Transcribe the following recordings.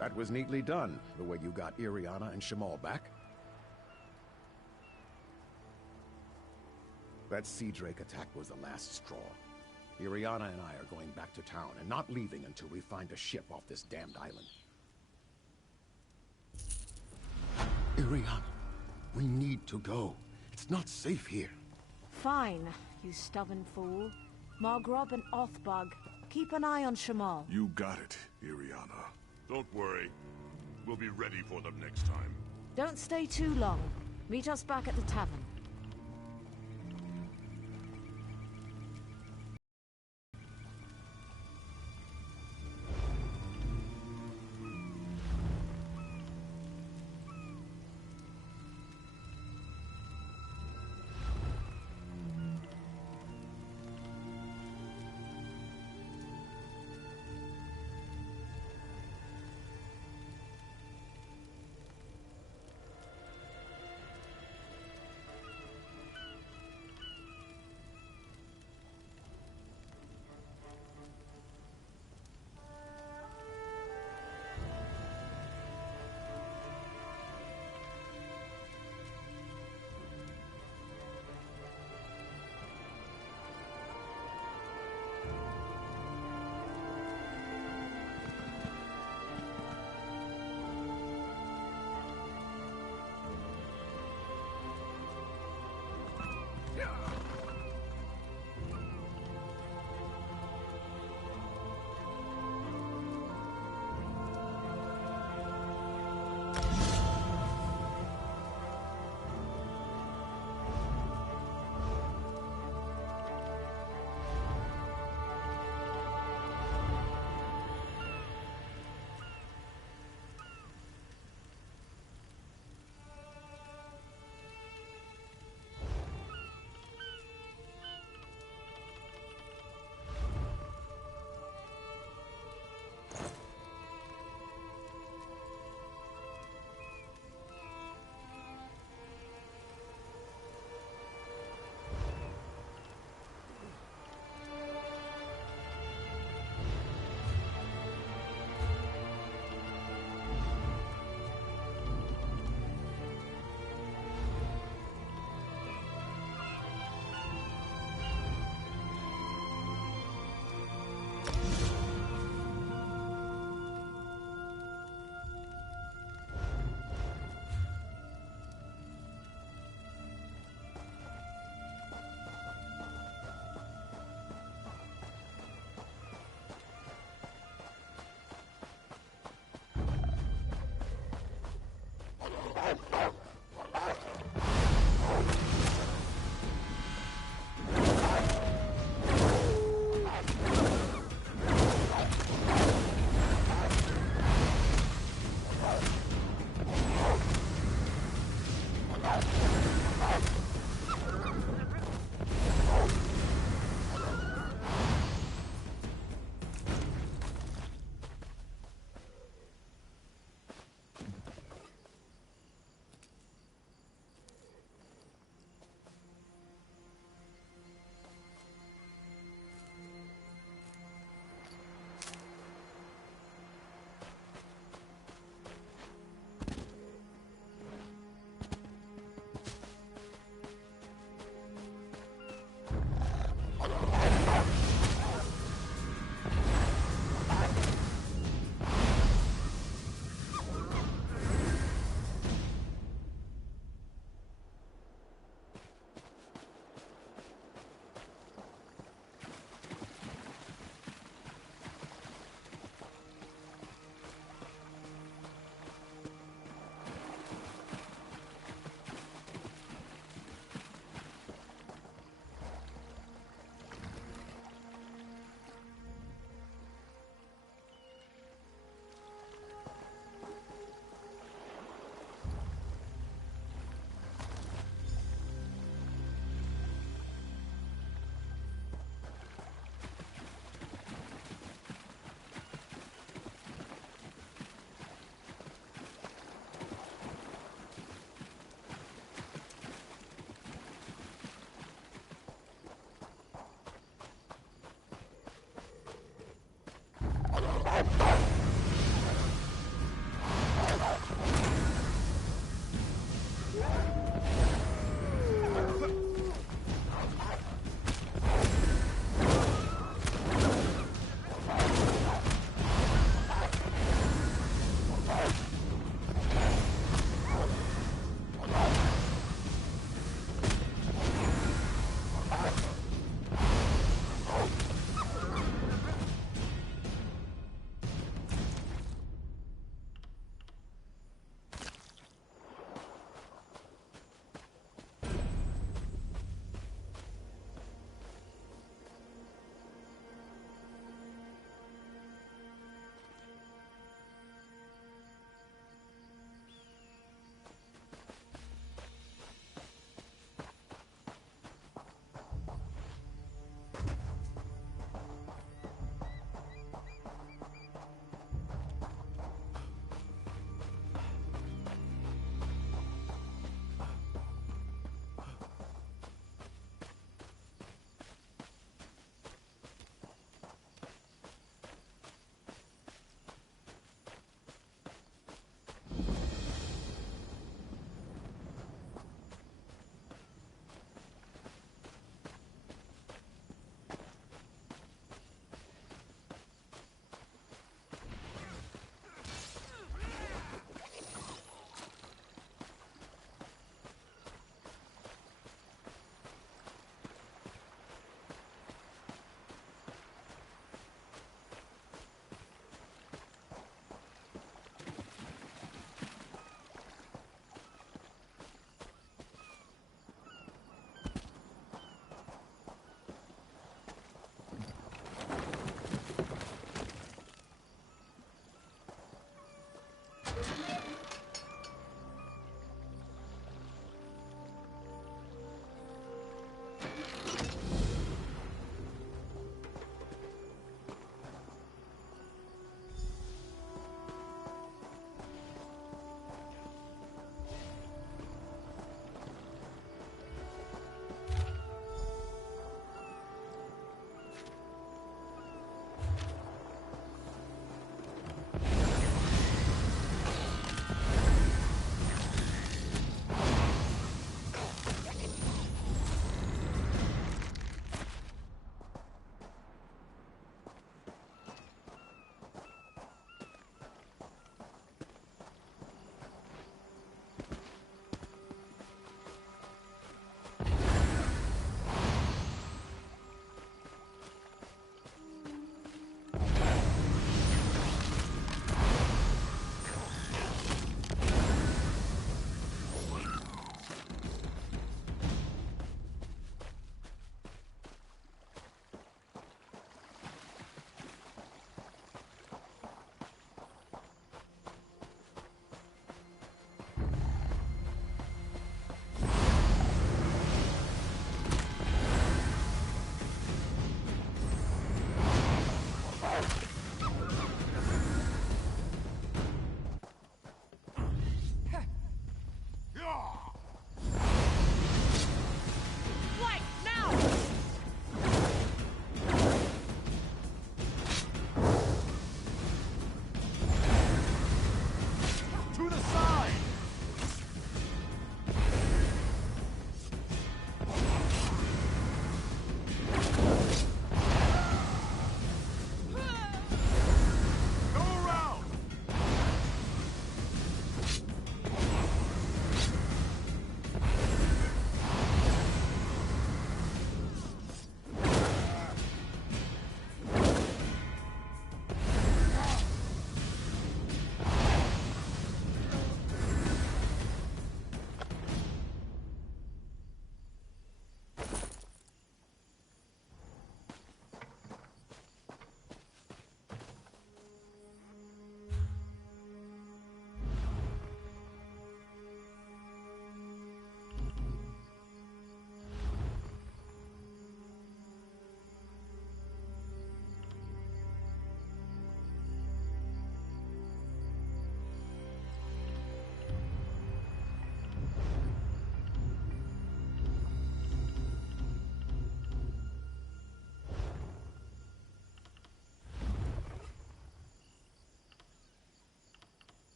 That was neatly done, the way you got Iriana and Shamal back. That sea drake attack was the last straw. Iriana and I are going back to town and not leaving until we find a ship off this damned island. Iriana, we need to go. It's not safe here. Fine, you stubborn fool. Margrob and Othbug, keep an eye on Shamal. You got it, Iriana. Don't worry. We'll be ready for them next time. Don't stay too long. Meet us back at the tavern.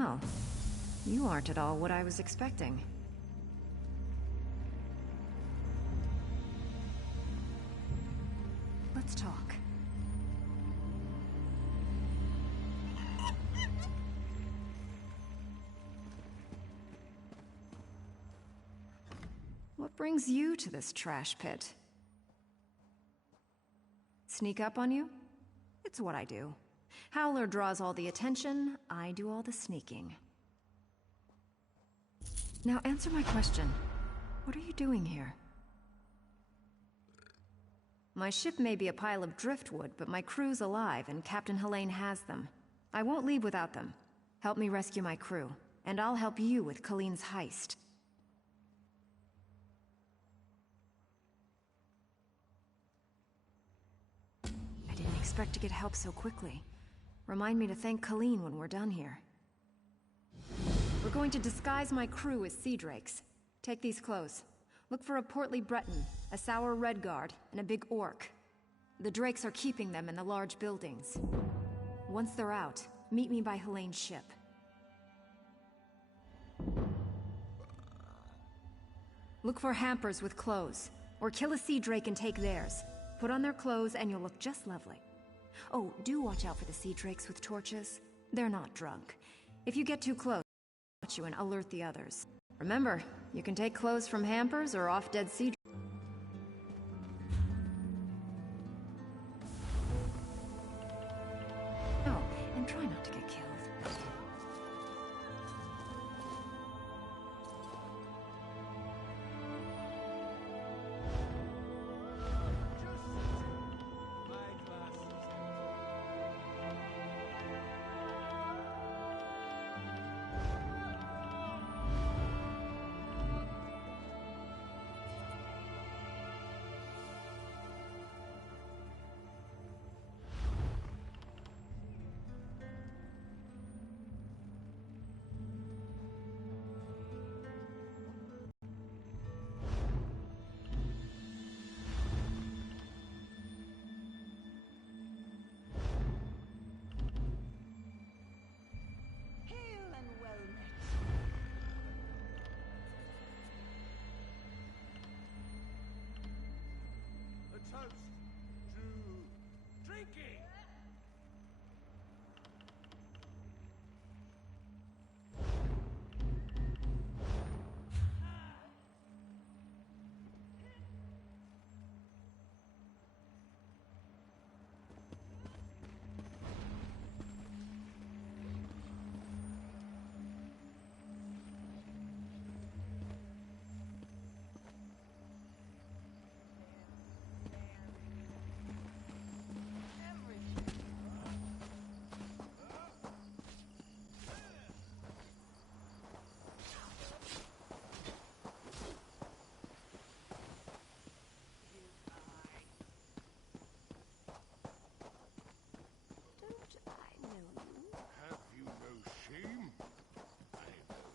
Well, you aren't at all what I was expecting. Let's talk. What brings you to this trash pit? Sneak up on you? It's what I do. Howler draws all the attention, I do all the sneaking. Now answer my question. What are you doing here? My ship may be a pile of driftwood, but my crew's alive, and Captain Helene has them. I won't leave without them. Help me rescue my crew, and I'll help you with Colleen's heist. I didn't expect to get help so quickly. Remind me to thank Colleen when we're done here. We're going to disguise my crew as sea drakes. Take these clothes. Look for a portly Breton, a sour Redguard, and a big orc. The drakes are keeping them in the large buildings. Once they're out, meet me by Helene's ship. Look for hampers with clothes, or kill a sea drake and take theirs. Put on their clothes and you'll look just lovely. Oh, do watch out for the sea drakes with torches. They're not drunk. If you get too close, I'll watch you and alert the others. Remember, you can take clothes from hampers or off-dead sea drakes. Oh, and try not to get killed. Toast to drinking! Have you no shame? I know.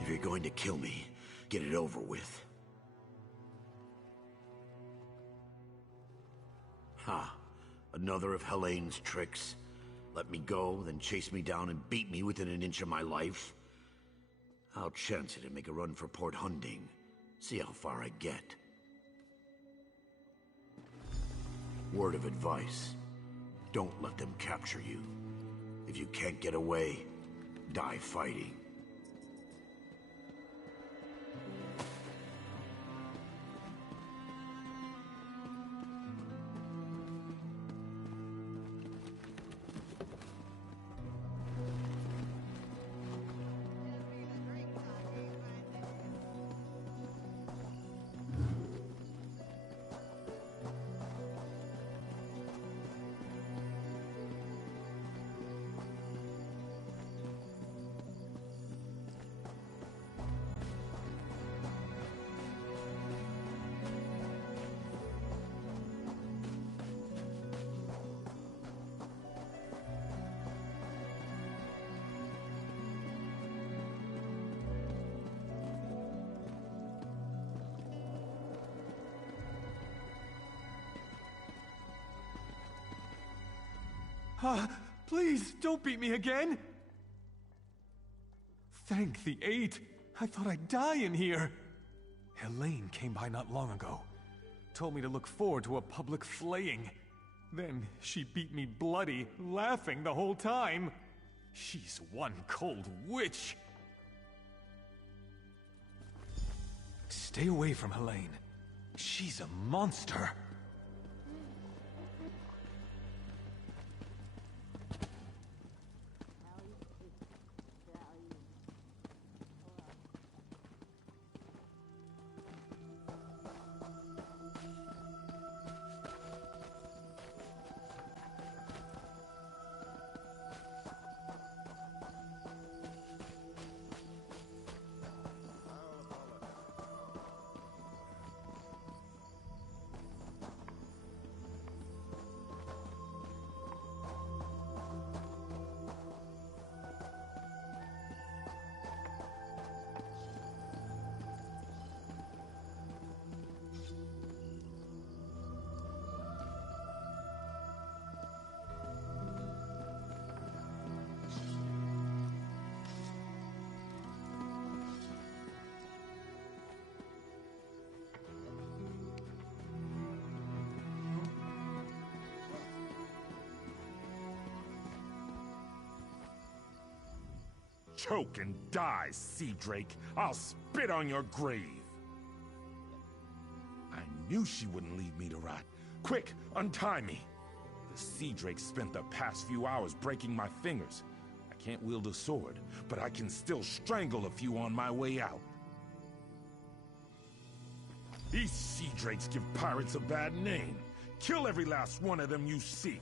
If you're going to kill me, get it over with. Ha! Another of Helene's tricks. Let me go, then chase me down and beat me within an inch of my life. I'll chance it and make a run for Port Hunding. See how far I get. Word of advice. Don't let them capture you. If you can't get away, die fighting. Please, don't beat me again! Thank the eight. I thought I'd die in here. Helene came by not long ago. Told me to look forward to a public flaying. Then she beat me bloody, laughing the whole time. She's one cold witch. Stay away from Helene. She's a monster. Choke and die, Sea Drake. I'll spit on your grave. I knew she wouldn't leave me to rot. Quick, untie me. The Sea Drake spent the past few hours breaking my fingers. I can't wield a sword, but I can still strangle a few on my way out. These Sea Drakes give pirates a bad name. Kill every last one of them you see.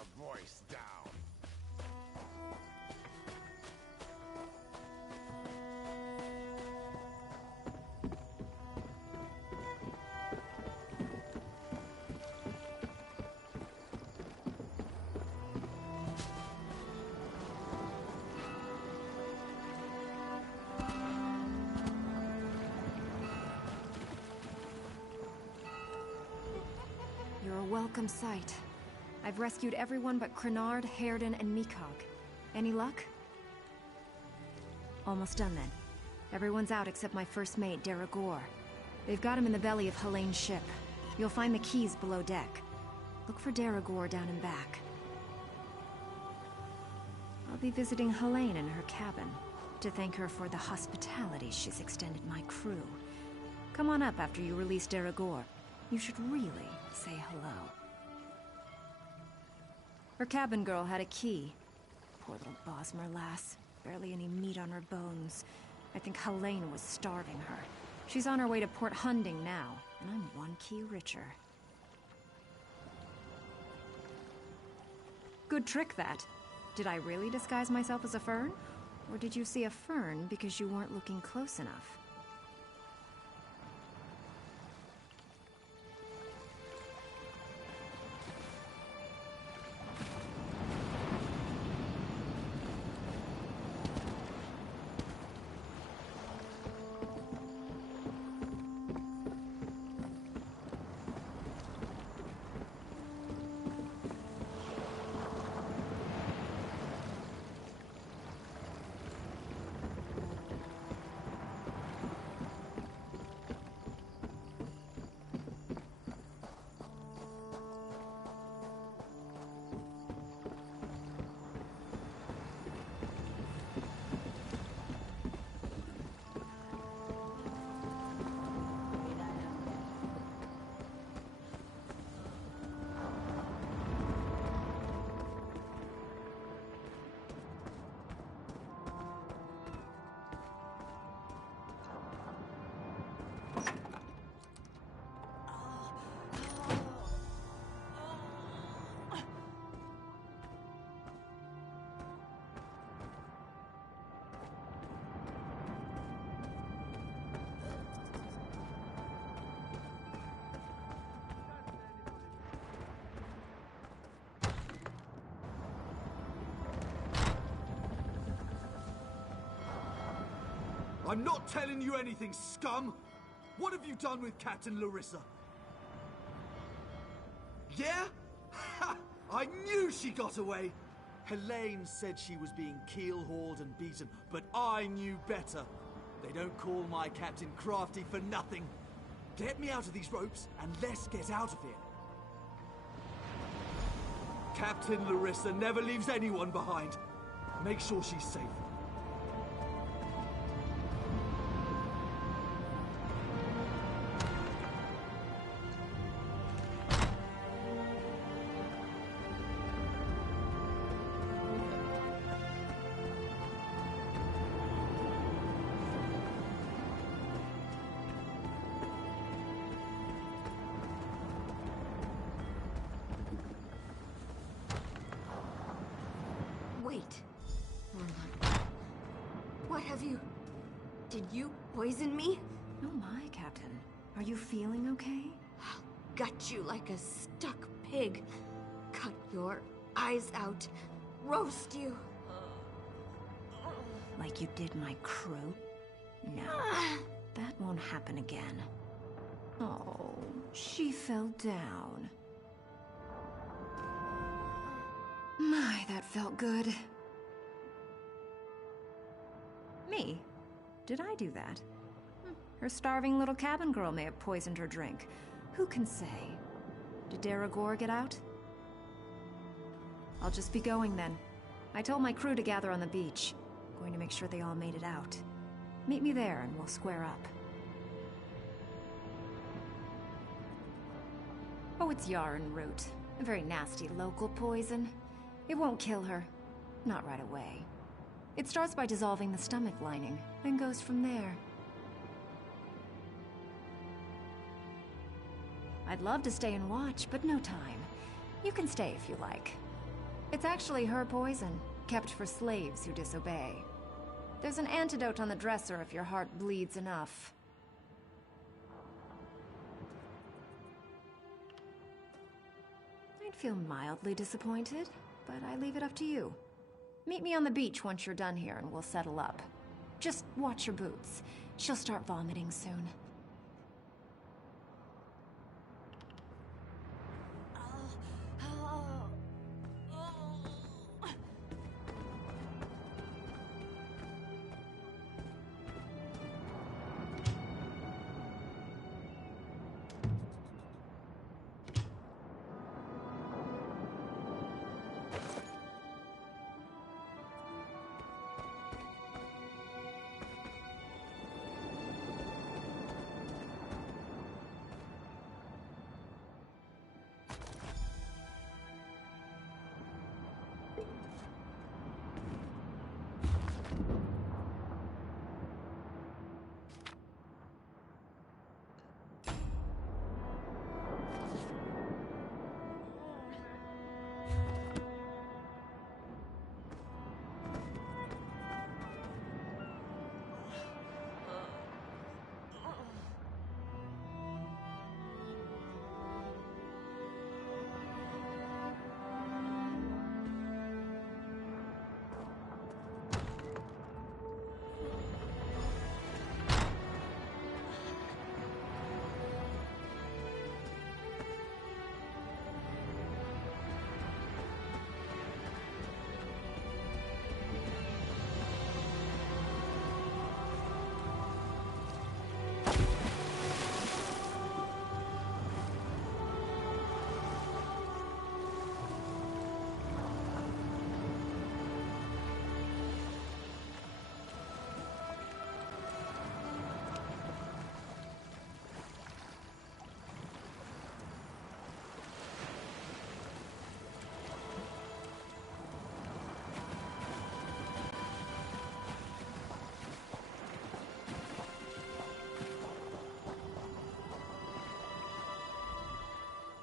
your voice down. You're a welcome sight. I've rescued everyone but Crenard, Hairden, and Meekog. Any luck? Almost done then. Everyone's out except my first mate, Deragor. They've got him in the belly of Helene's ship. You'll find the keys below deck. Look for Deragor down and back. I'll be visiting Helene in her cabin to thank her for the hospitality she's extended my crew. Come on up after you release Deragor. You should really say hello. Her cabin girl had a key. Poor little Bosmer lass. Barely any meat on her bones. I think Helene was starving her. She's on her way to Port Hunding now, and I'm one key richer. Good trick, that. Did I really disguise myself as a fern? Or did you see a fern because you weren't looking close enough? I'm not telling you anything, scum! What have you done with Captain Larissa? Yeah? Ha! I knew she got away! Helene said she was being keel-hauled and beaten, but I knew better. They don't call my captain crafty for nothing. Get me out of these ropes, and let's get out of here. Captain Larissa never leaves anyone behind. Make sure she's safe. Wait. Hold on. What have you... Did you poison me? Oh my, Captain. Are you feeling okay? I'll gut you like a stuck pig. Cut your eyes out. Roast you. Like you did my crew? No. That won't happen again. Oh, she fell down. My, that felt good. Me? Did I do that? Her starving little cabin girl may have poisoned her drink. Who can say? Did Deragor get out? I'll just be going then. I told my crew to gather on the beach. Going to make sure they all made it out. Meet me there and we'll square up. Oh, it's yarn root. A very nasty local poison. It won't kill her. Not right away. It starts by dissolving the stomach lining, then goes from there. I'd love to stay and watch, but no time. You can stay if you like. It's actually her poison, kept for slaves who disobey. There's an antidote on the dresser if your heart bleeds enough. I'd feel mildly disappointed, but I leave it up to you. Meet me on the beach once you're done here and we'll settle up. Just watch your boots. She'll start vomiting soon.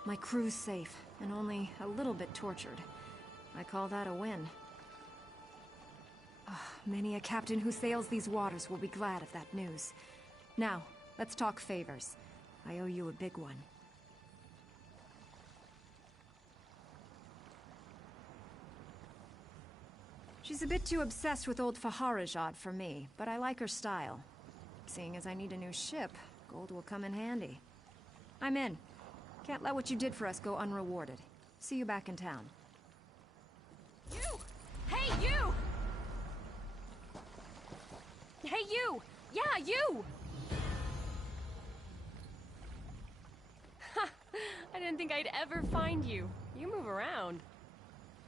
My crew's safe, and only a little bit tortured. I call that a win. Many a captain who sails these waters will be glad of that news. Now, let's talk favors. I owe you a big one. She's a bit too obsessed with old Faharajad for me, but I like her style. Seeing as I need a new ship, gold will come in handy. I'm in. Can't let what you did for us go unrewarded. See you back in town. You! Hey, you! Hey, you! Yeah, you! I didn't think I'd ever find you. You move around.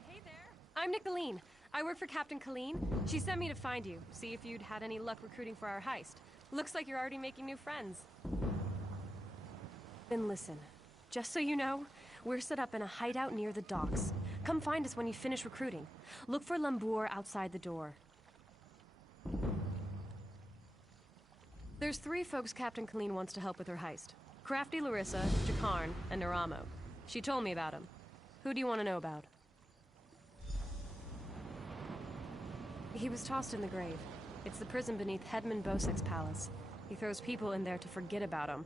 Hey there. I'm Nicolene. I work for Captain Colleen. She sent me to find you, see if you'd had any luck recruiting for our heist. Looks like you're already making new friends. Then listen. Just so you know, we're set up in a hideout near the docks. Come find us when you finish recruiting. Look for Lambour outside the door. There's 3 folks Captain Colleen wants to help with her heist. Crafty Larissa, Jakarn, and Naramo. She told me about him. Who do you want to know about? He was tossed in the grave. It's the prison beneath Hedman Bosek's palace. He throws people in there to forget about him.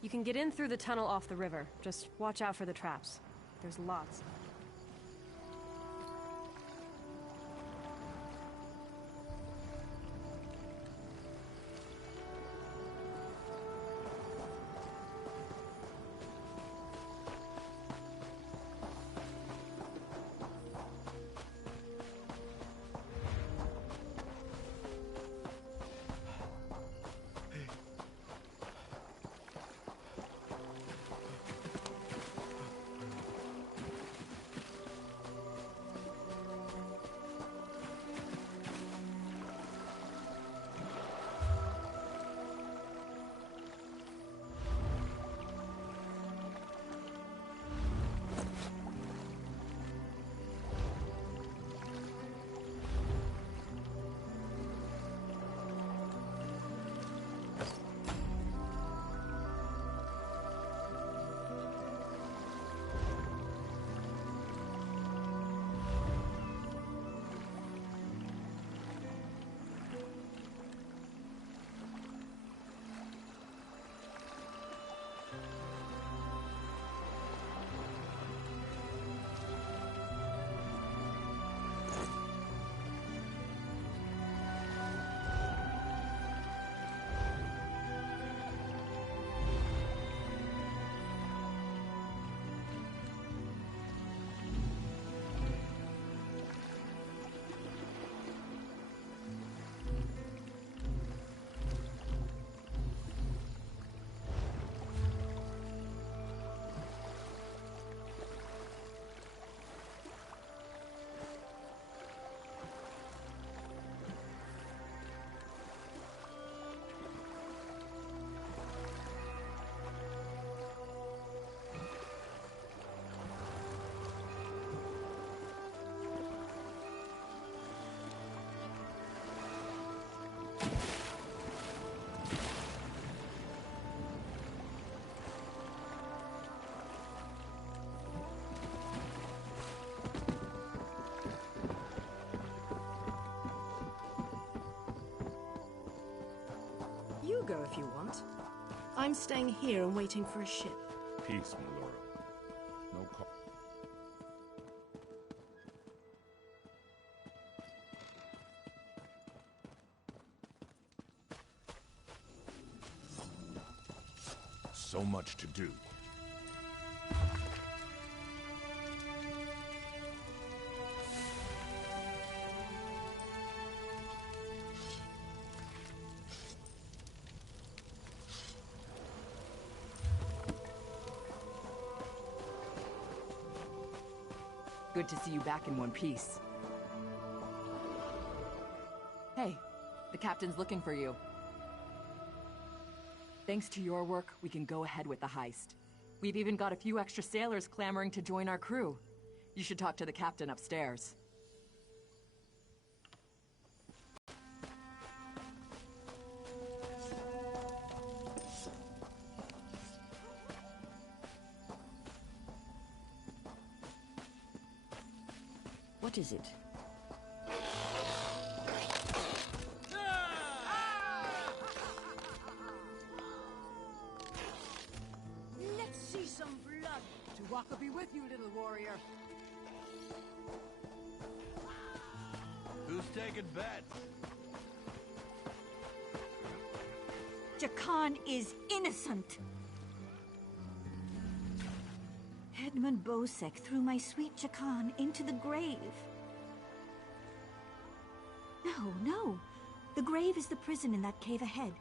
You can get in through the tunnel off the river. Just watch out for the traps. There's lots. want. I'm staying here and waiting for a ship. Peace, Melora. No call. So much to do. Good to see you back in one piece. Hey, the captain's looking for you. Thanks to your work, we can go ahead with the heist. We've even got a few extra sailors clamoring to join our crew. You should talk to the captain upstairs. What is it? Let's see some blood. Tuwaka be with you, little warrior. Who's taking bets? Jakan is innocent. Edmund Bosek threw my sweet Jakan into the grave. No. The grave is the prison in that cave ahead.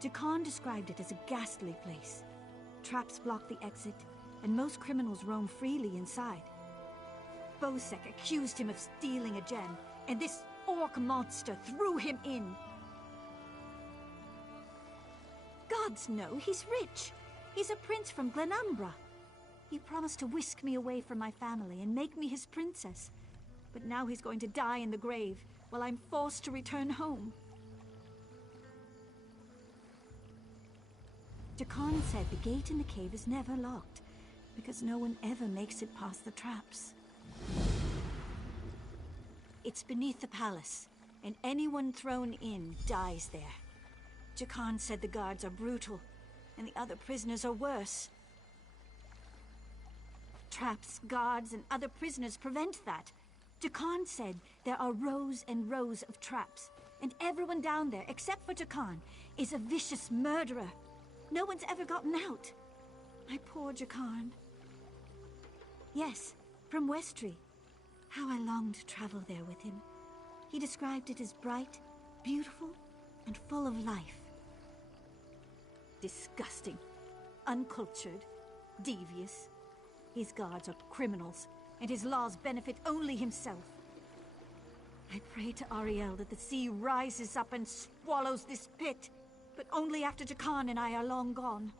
Jakan described it as a ghastly place. Traps block the exit, and most criminals roam freely inside. Bosek accused him of stealing a gem, and this orc monster threw him in. Gods know, he's rich. He's a prince from Glenumbra. He promised to whisk me away from my family and make me his princess. But now he's going to die in the grave, while I'm forced to return home. Jakan said the gate in the cave is never locked, because no one ever makes it past the traps. It's beneath the palace, and anyone thrown in dies there. Jakan said the guards are brutal, and the other prisoners are worse. Traps, guards, and other prisoners prevent that. Jakan said there are rows and rows of traps, and everyone down there, except for Jakan, is a vicious murderer. No one's ever gotten out. My poor Jakan. Yes, from Westry. How I longed to travel there with him. He described it as bright, beautiful, and full of life. Disgusting, uncultured, devious. His guards are criminals, and his laws benefit only himself. I pray to Ariel that the sea rises up and swallows this pit, but only after Jakan and I are long gone.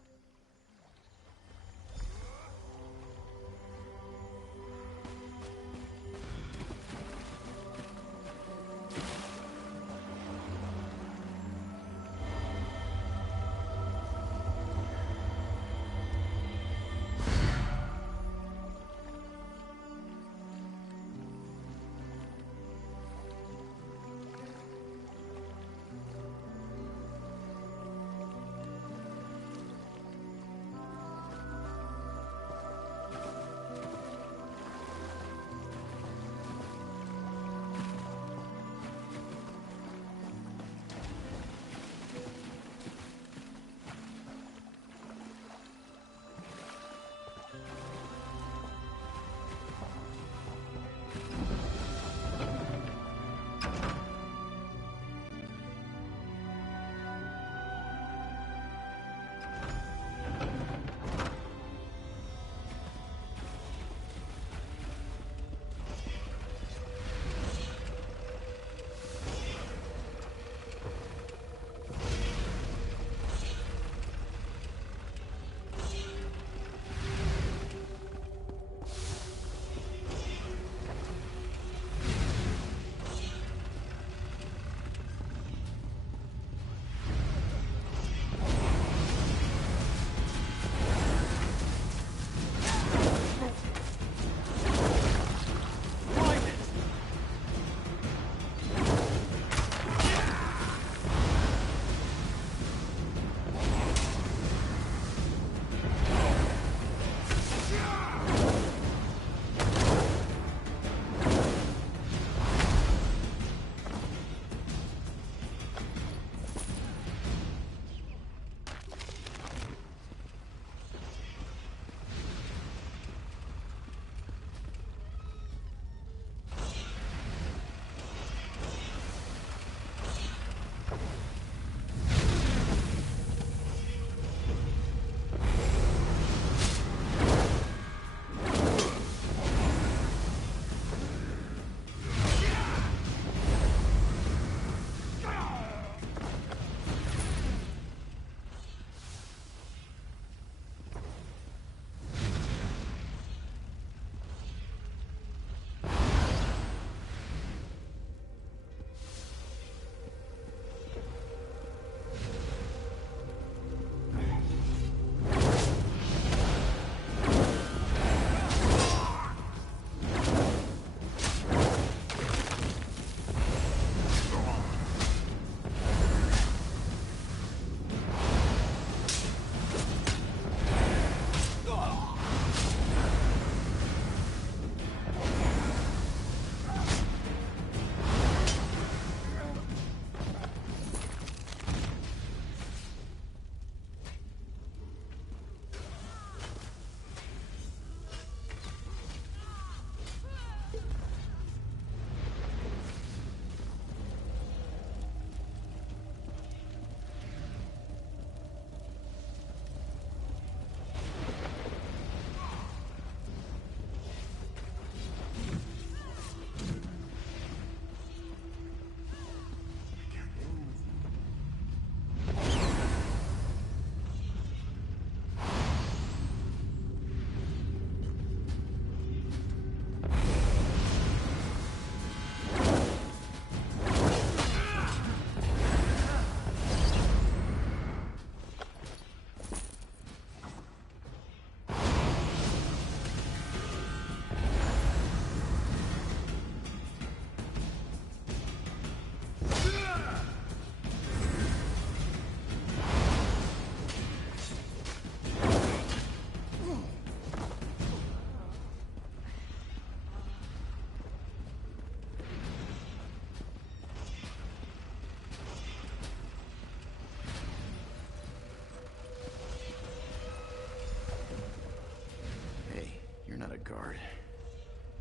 Lord.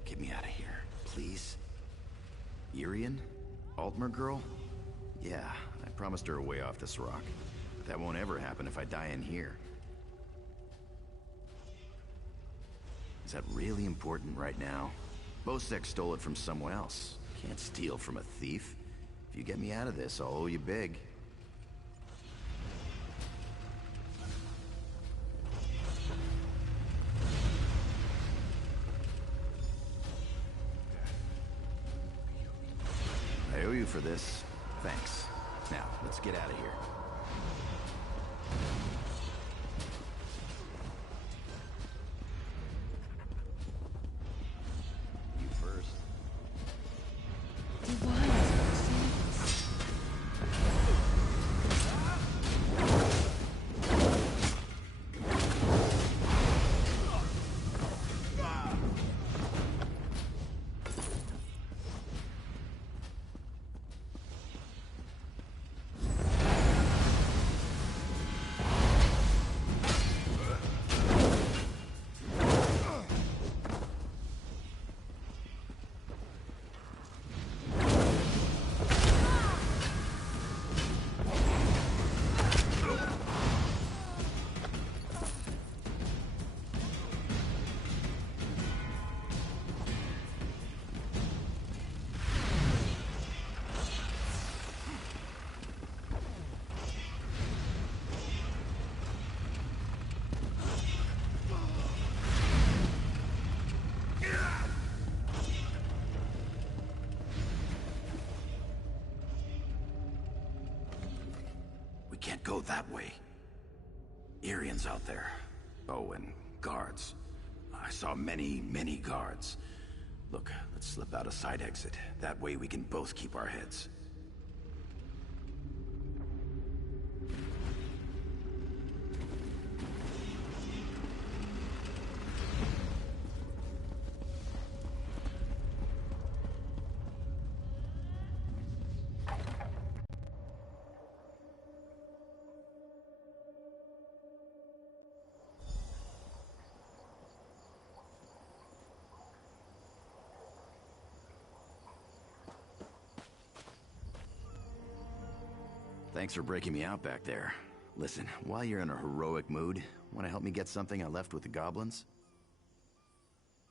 Get me out of here, please. Irian? Altmer girl? Yeah, I promised her a way off this rock. But that won't ever happen if I die in here. Is that really important right now? Bosek stole it from someone else. Can't steal from a thief. If you get me out of this, I'll owe you big. I owe you for this. Thanks. Now, let's get out of here. You first. Can't go that way. Irian's out there. Oh, and guards. I saw many, many guards. Look, let's slip out a side exit. That way we can both keep our heads. Thanks for breaking me out back there. Listen, while you're in a heroic mood, want to help me get something I left with the goblins?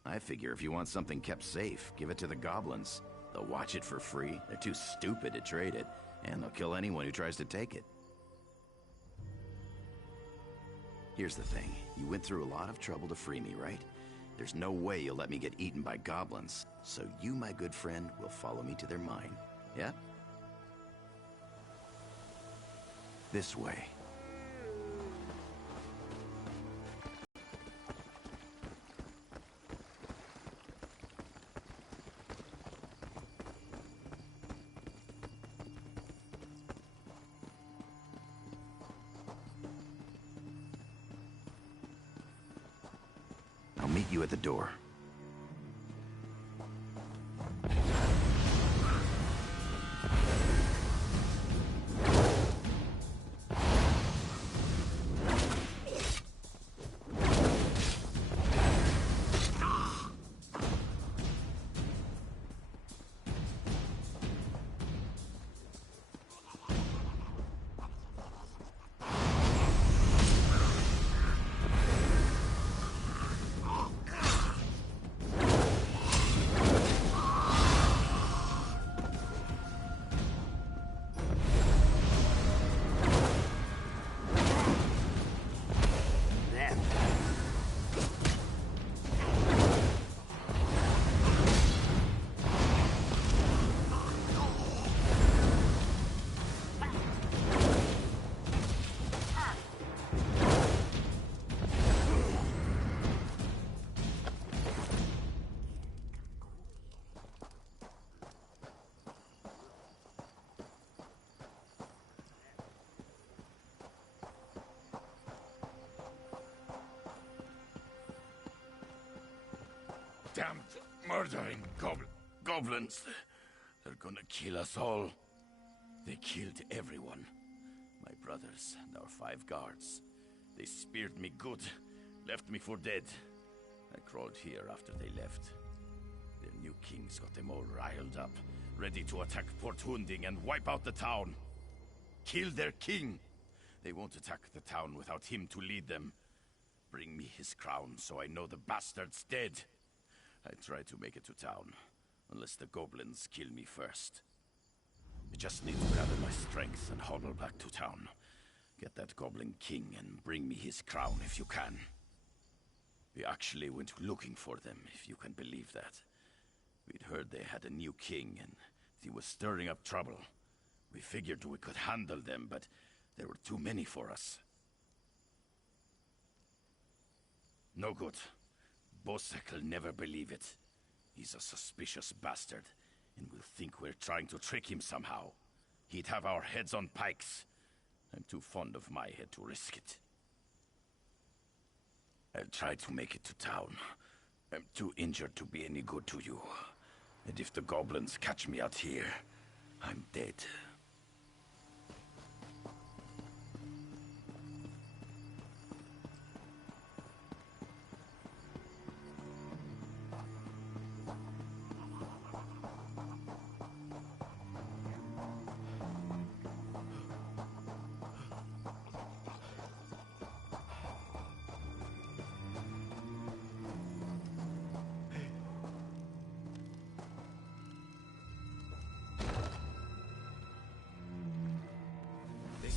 I figure if you want something kept safe, give it to the goblins. They'll watch it for free. They're too stupid to trade it, and they'll kill anyone who tries to take it. Here's the thing. You went through a lot of trouble to free me, right? There's no way you'll let me get eaten by goblins. So you, my good friend, will follow me to their mine. Yeah? This way. I'll meet you at the door. Damned, murdering goblins. They're gonna kill us all. They killed everyone. My brothers and our 5 guards. They speared me good, left me for dead. I crawled here after they left. Their new king's got them all riled up, ready to attack Port Hunding and wipe out the town. Kill their king! They won't attack the town without him to lead them. Bring me his crown so I know the bastard's dead. I try to make it to town, unless the goblins kill me first. I just need to gather my strength and hobble back to town. Get that goblin king and bring me his crown if you can. We actually went looking for them, if you can believe that. We'd heard they had a new king and he was stirring up trouble. We figured we could handle them, but there were too many for us. No good. Bosek'll never believe it. He's a suspicious bastard, and will think we're trying to trick him somehow. He'd have our heads on pikes. I'm too fond of my head to risk it. I'll try to make it to town. I'm too injured to be any good to you. And if the goblins catch me out here, I'm dead.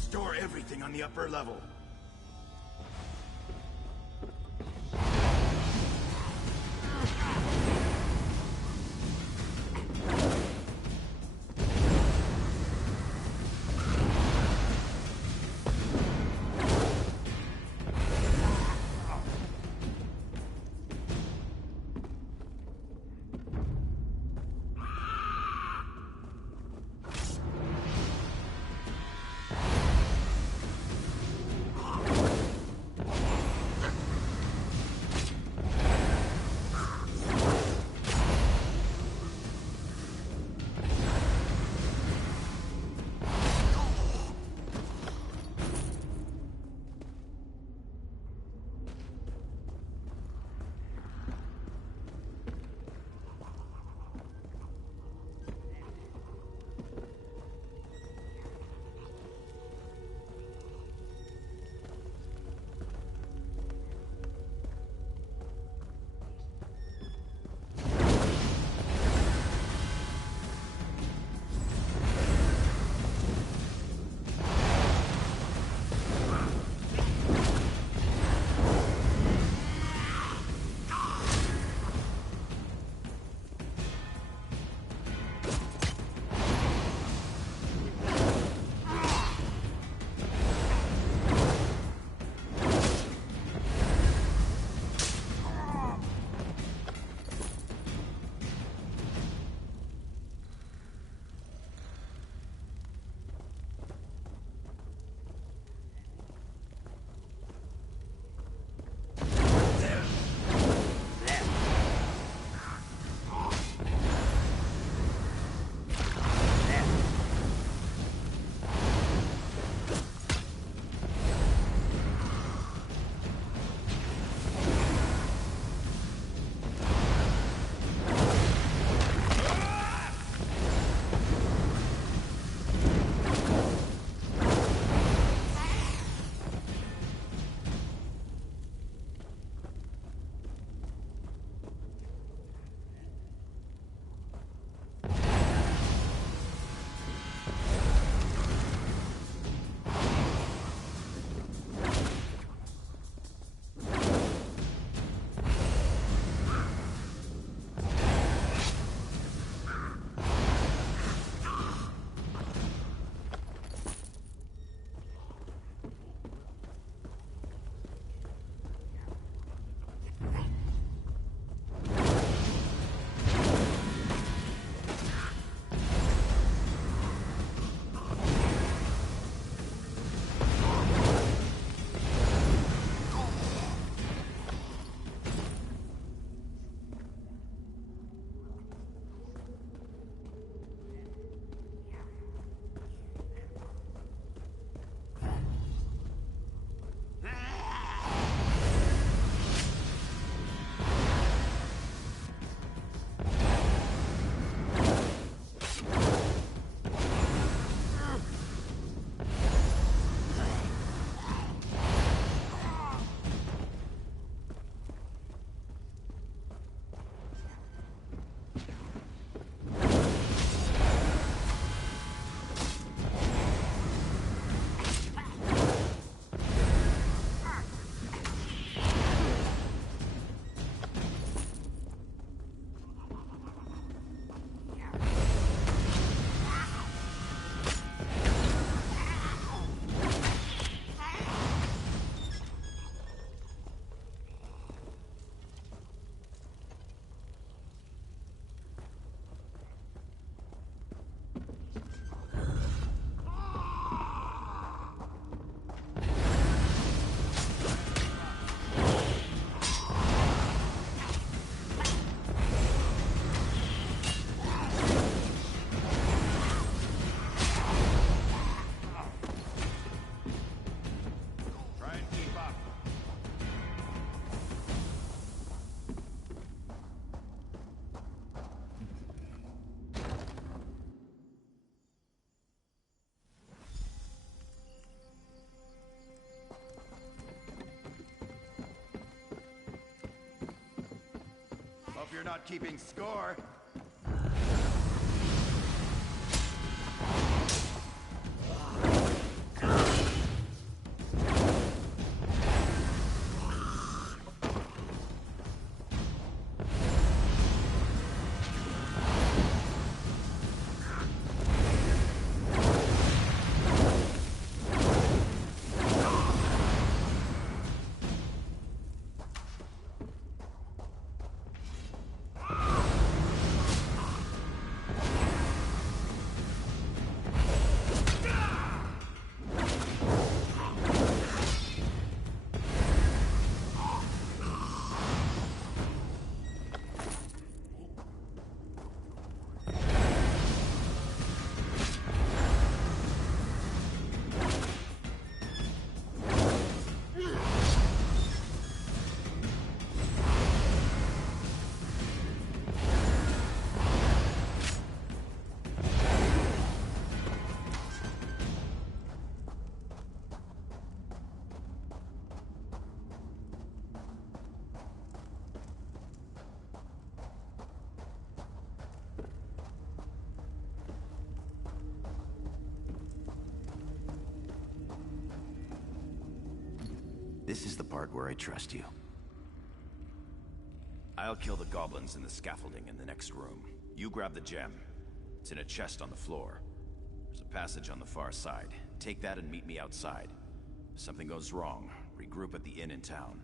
Store everything on the upper level. you're not keeping score. This is the part where I trust you. I'll kill the goblins in the scaffolding in the next room. You grab the gem. It's in a chest on the floor. There's a passage on the far side. Take that and meet me outside. If something goes wrong, regroup at the inn in town.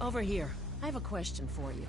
Over here. I have a question for you.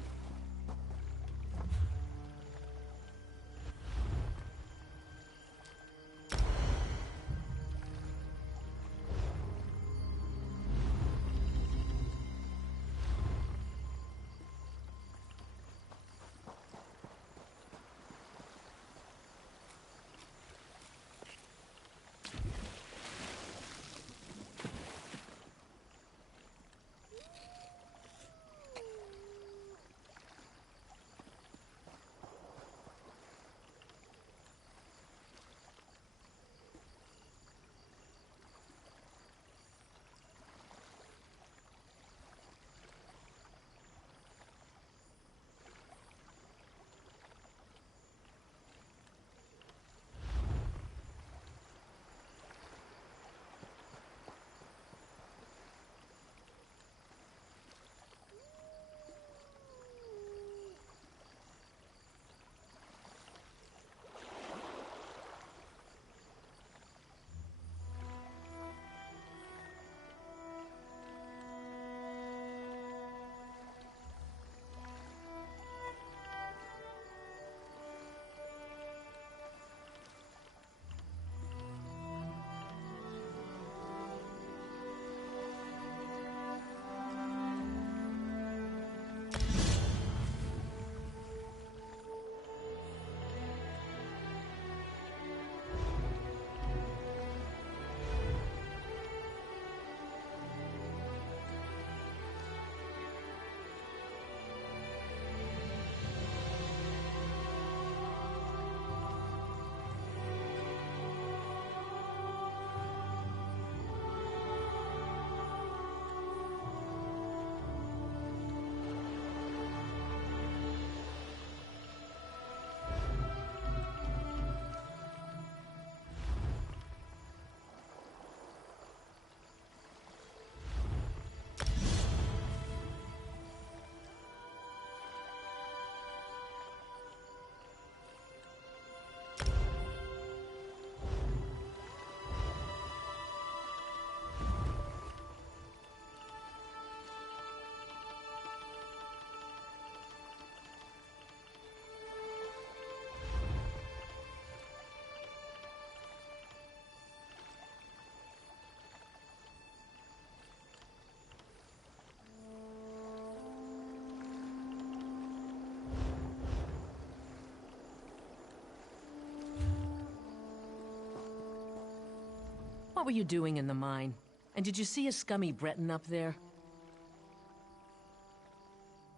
What were you doing in the mine? And did you see a scummy Breton up there?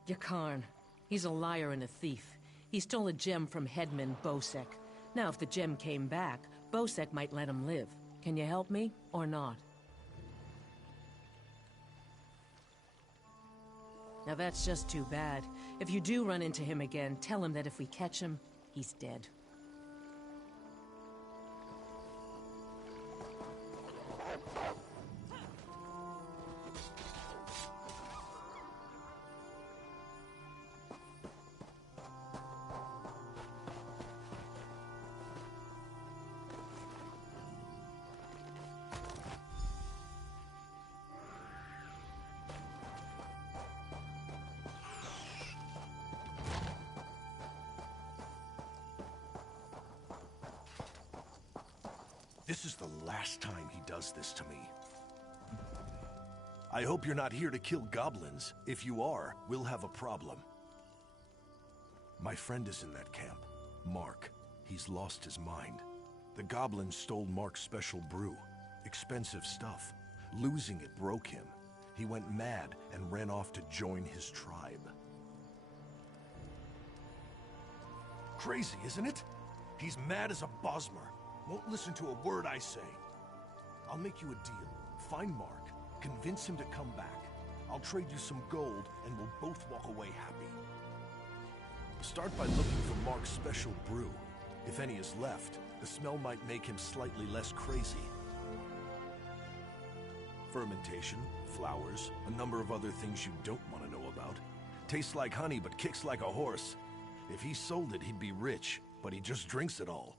Yakarn. He's a liar and a thief. He stole a gem from headman Bosek. Now, if the gem came back, Bosek might let him live. Can you help me, or not? Now that's just too bad. If you do run into him again, tell him that if we catch him, he's dead. This is the last time he does this to me. I hope you're not here to kill goblins. If you are, we'll have a problem. My friend is in that camp. Mark. He's lost his mind. The goblins stole Mark's special brew. Expensive stuff. Losing it broke him. He went mad and ran off to join his tribe. Crazy, isn't it? He's mad as a Bosmer. Won't listen to a word I say. I'll make you a deal. Find Mark, convince him to come back. I'll trade you some gold, and we'll both walk away happy. Start by looking for Mark's special brew. If any is left, the smell might make him slightly less crazy. Fermentation, flowers, a number of other things you don't want to know about. Tastes like honey, but kicks like a horse. If he sold it, he'd be rich, but he just drinks it all.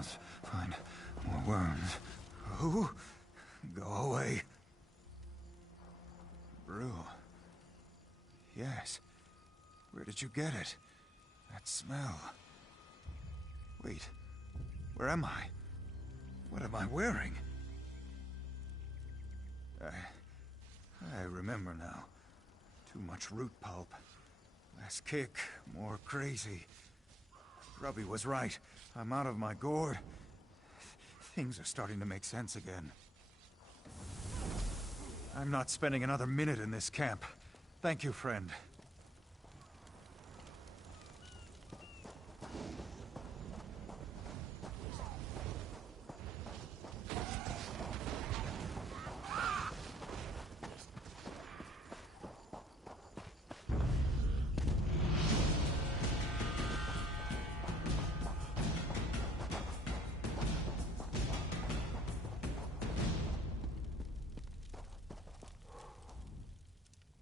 must find more worms. Who? Go away. Brew. Yes. Where did you get it? That smell. Wait. Where am I? What am I wearing? I remember now. Too much root pulp. Less kick, more crazy. Grubby was right. I'm out of my gourd. Things are starting to make sense again. I'm not spending another minute in this camp. Thank you, friend.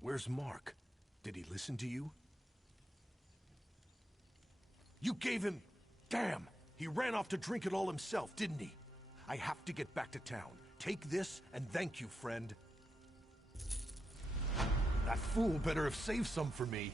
Where's Mark? Did he listen to you? You gave him... Damn! He ran off to drink it all himself, didn't he? I have to get back to town. Take this, and thank you, friend. That fool better have saved some for me.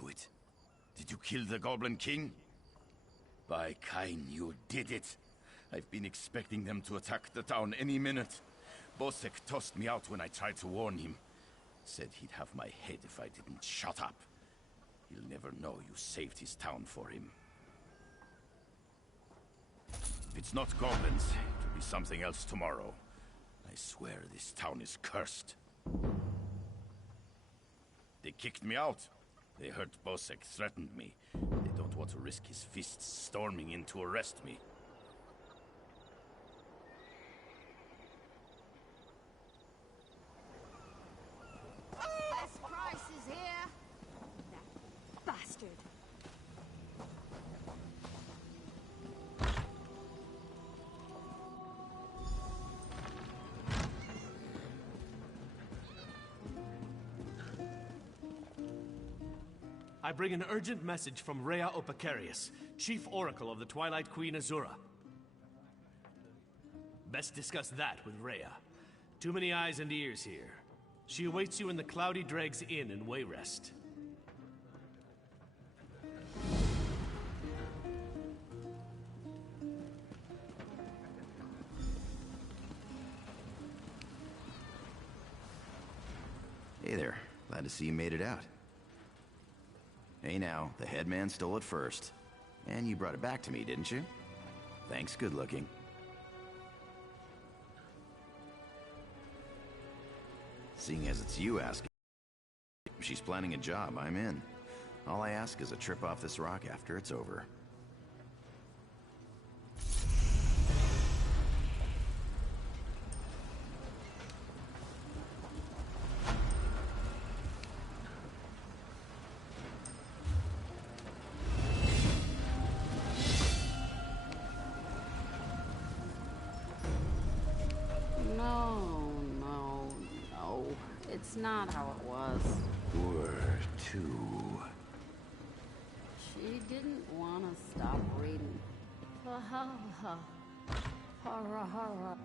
Do it? Did you kill the Goblin King? By Kain, you did it. I've been expecting them to attack the town any minute. Bosek tossed me out when I tried to warn him. Said he'd have my head if I didn't shut up. He'll never know you saved his town for him. If it's not goblins, it'll be something else tomorrow. I swear this town is cursed. They kicked me out. They heard Bosek threatened me. They don't want to risk his fists storming in to arrest me. This Christ is here! That bastard! I bring an urgent message from Rhea Opacarius, Chief Oracle of the Twilight Queen Azura. Best discuss that with Rhea. Too many eyes and ears here. She awaits you in the Cloudy Dregs Inn in Wayrest. Hey there. Glad to see you made it out. Hey now, the headman stole it first. And you brought it back to me, didn't you? Thanks, good looking. Seeing as it's you asking, if she's planning a job, I'm in. All I ask is a trip off this rock after it's over. No. It's not how it was. Where to? She didn't want to stop reading. Ha ha ha. Hara hara.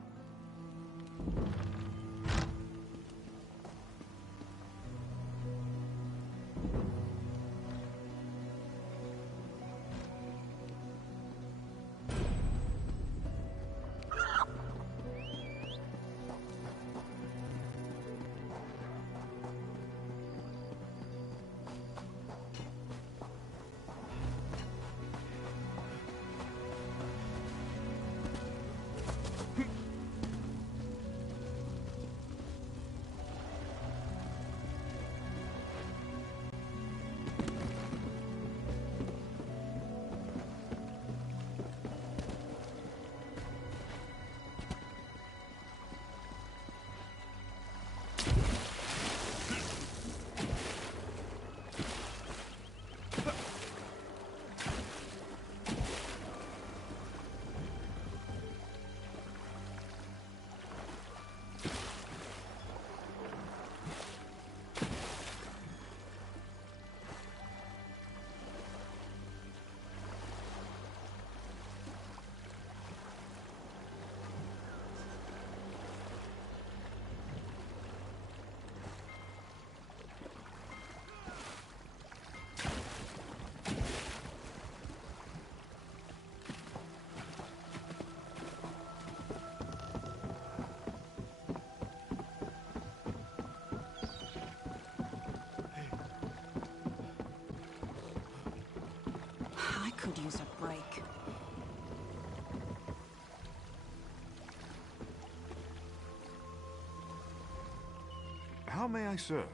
I could use a break. How may I serve?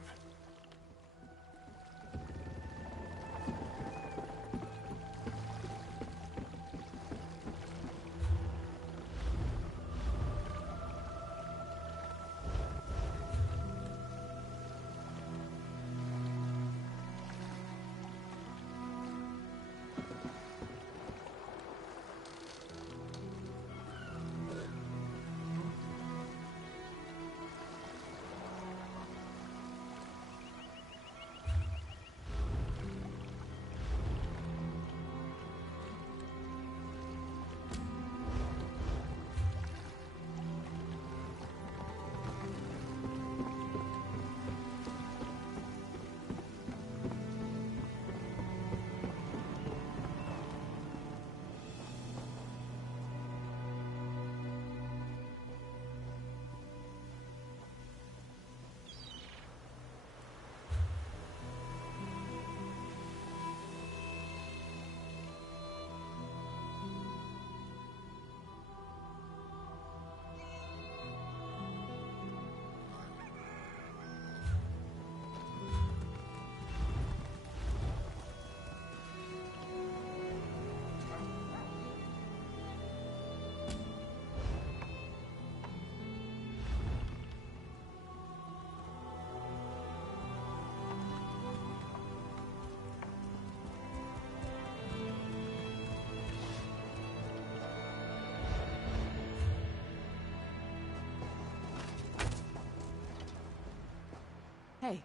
Hey,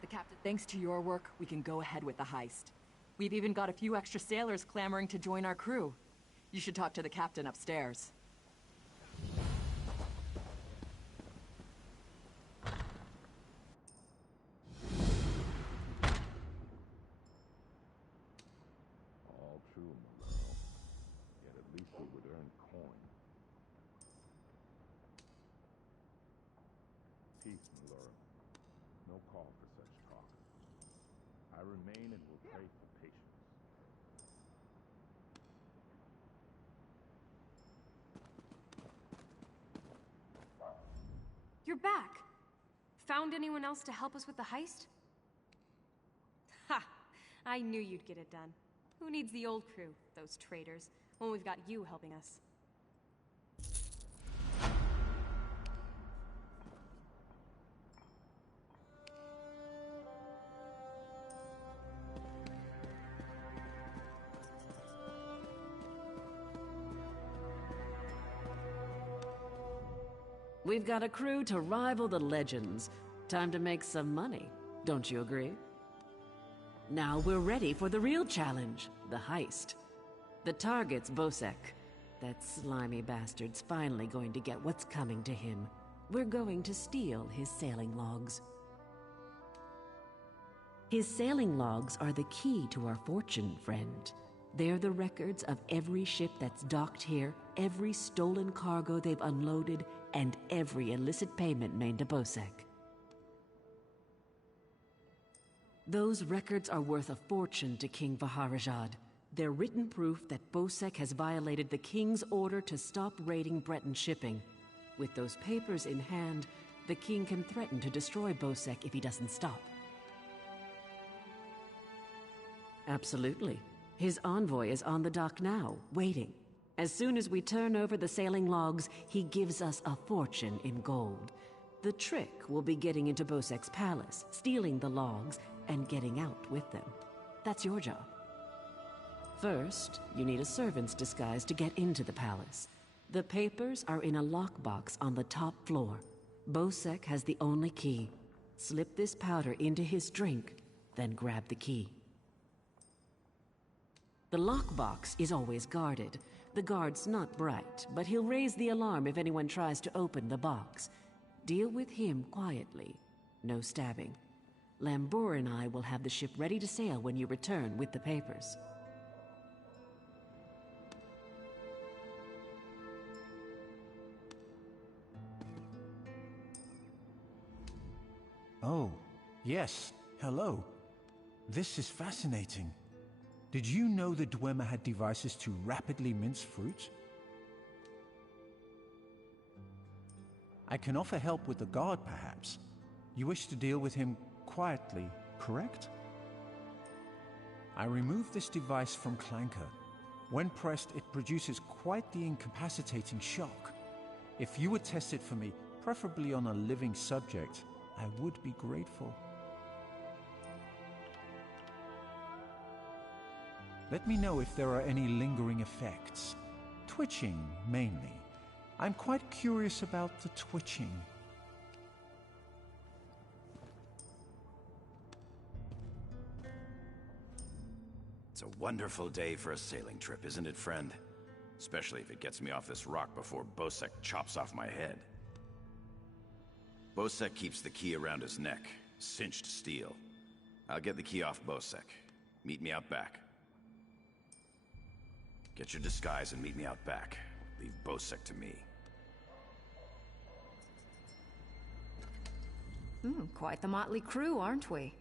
the captain thinks to your work, we can go ahead with the heist. We've even got a few extra sailors clamoring to join our crew. You should talk to the captain upstairs. All true, Malero. Yet at least we would earn coin. Peace, Malero. No call for such talk. I remain and will Pray for patience. You're back! Found anyone else to help us with the heist? Ha! I knew you'd get it done. Who needs the old crew, those traitors, when we've got you helping us? We've got a crew to rival the legends. Time to make some money, don't you agree? Now we're ready for the real challenge, the heist. The target's Bosek. That slimy bastard's finally going to get what's coming to him. We're going to steal his sailing logs. His sailing logs are the key to our fortune, friend. They're the records of every ship that's docked here, every stolen cargo they've unloaded, and every illicit payment made to Bosek. Those records are worth a fortune to King Vaharajad. They're written proof that Bosek has violated the king's order to stop raiding Breton shipping. With those papers in hand, the king can threaten to destroy Bosek if he doesn't stop. Absolutely. His envoy is on the dock now, waiting. As soon as we turn over the sailing logs, he gives us a fortune in gold. The trick will be getting into Bosek's palace, stealing the logs, and getting out with them. That's your job. First, you need a servant's disguise to get into the palace. The papers are in a lockbox on the top floor. Bosek has the only key. Slip this powder into his drink, then grab the key. The lockbox is always guarded. The guard's not bright, but he'll raise the alarm if anyone tries to open the box. Deal with him quietly. No stabbing. Lambour and I will have the ship ready to sail when you return with the papers. Oh, yes. Hello. This is fascinating. Did you know the Dwemer had devices to rapidly mince fruit? I can offer help with the guard, perhaps. You wish to deal with him quietly, correct? I removed this device from Clanker. When pressed, it produces quite the incapacitating shock. If you would test it for me, preferably on a living subject, I would be grateful. Let me know if there are any lingering effects. Twitching, mainly. I'm quite curious about the twitching. It's a wonderful day for a sailing trip, isn't it, friend? Especially if it gets me off this rock before Bosek chops off my head. Bosek keeps the key around his neck, cinched steel. I'll get the key off Bosek. Meet me out back. Get your disguise and meet me out back. Leave Bosek to me. Quite the motley crew, aren't we?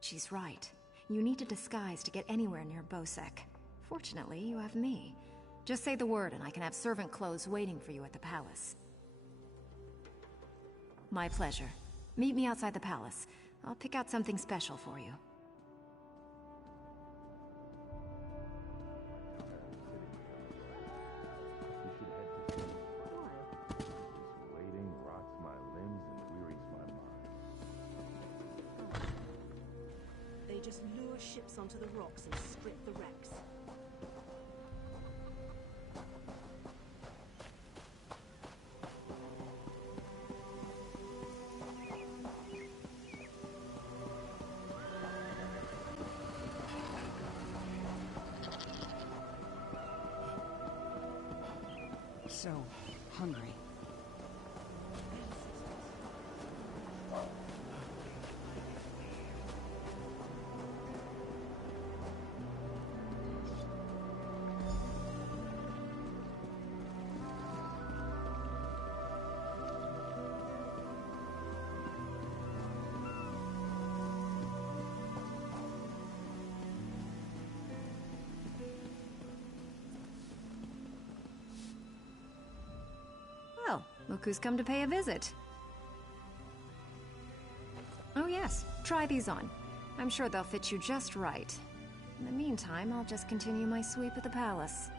She's right. You need a disguise to get anywhere near Bosek. Fortunately, you have me. Just say the word and I can have servant clothes waiting for you at the palace. My pleasure. Meet me outside the palace. I'll pick out something special for you. They just lure ships onto the rocks and strip the wrecks. So hungry. Look who's come to pay a visit. Oh yes, try these on. I'm sure they'll fit you just right. In the meantime, I'll just continue my sweep of the palace.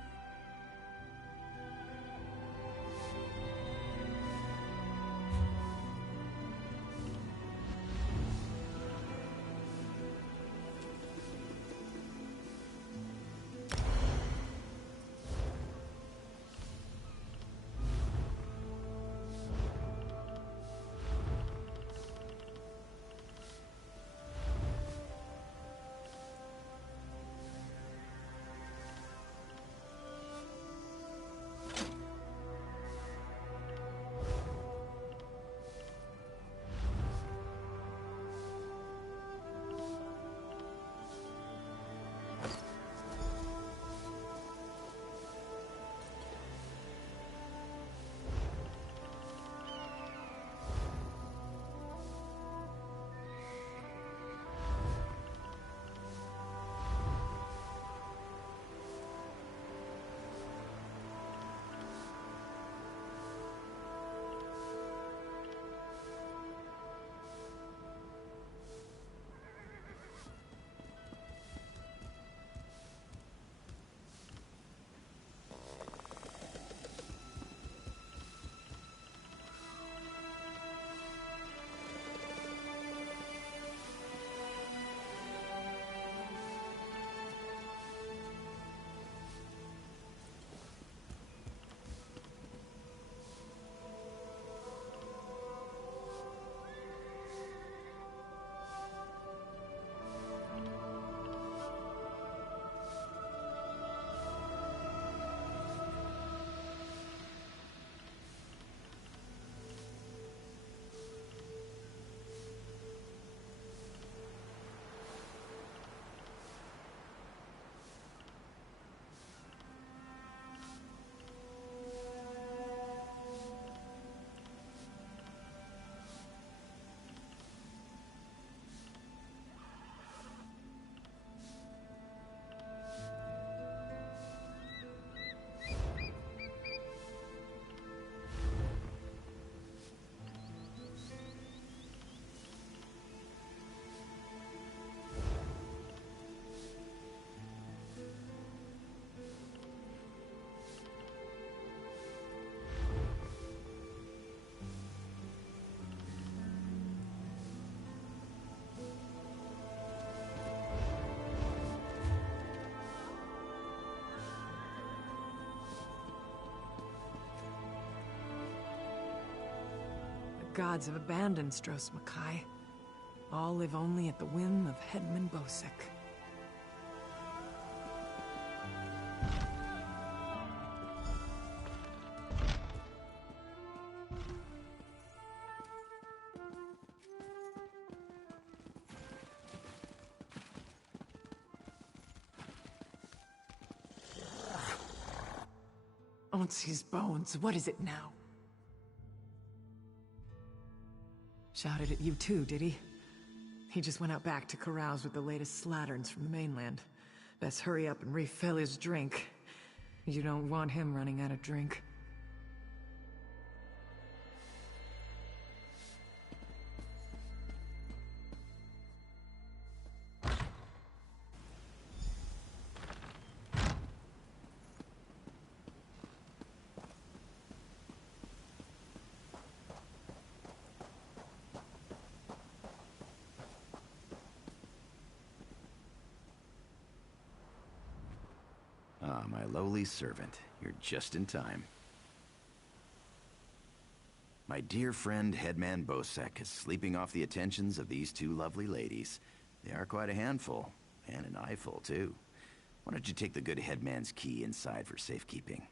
Gods have abandoned Stros Makai. All live only at the whim of Headman Bosek. Onsi's bones, what is it now? Shouted at you too, did he? He just went out back to carouse with the latest slatterns from the mainland. Best hurry up and refill his drink. You don't want him running out of drink. Ah, my lowly servant. You're just in time. My dear friend, Headman Bosek, is sleeping off the attentions of these two lovely ladies. They are quite a handful, and an eyeful, too. Why don't you take the good headman's key inside for safekeeping?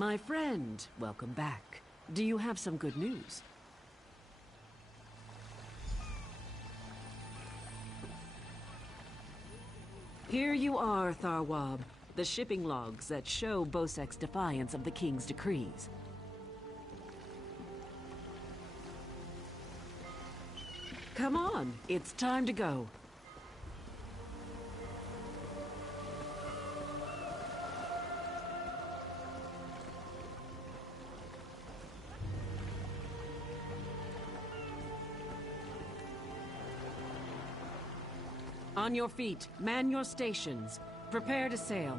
My friend, welcome back. Do you have some good news? Here you are, Tharwab. The shipping logs that show Bosek's defiance of the King's decrees. Come on, it's time to go. On your feet, man your stations. Prepare to sail.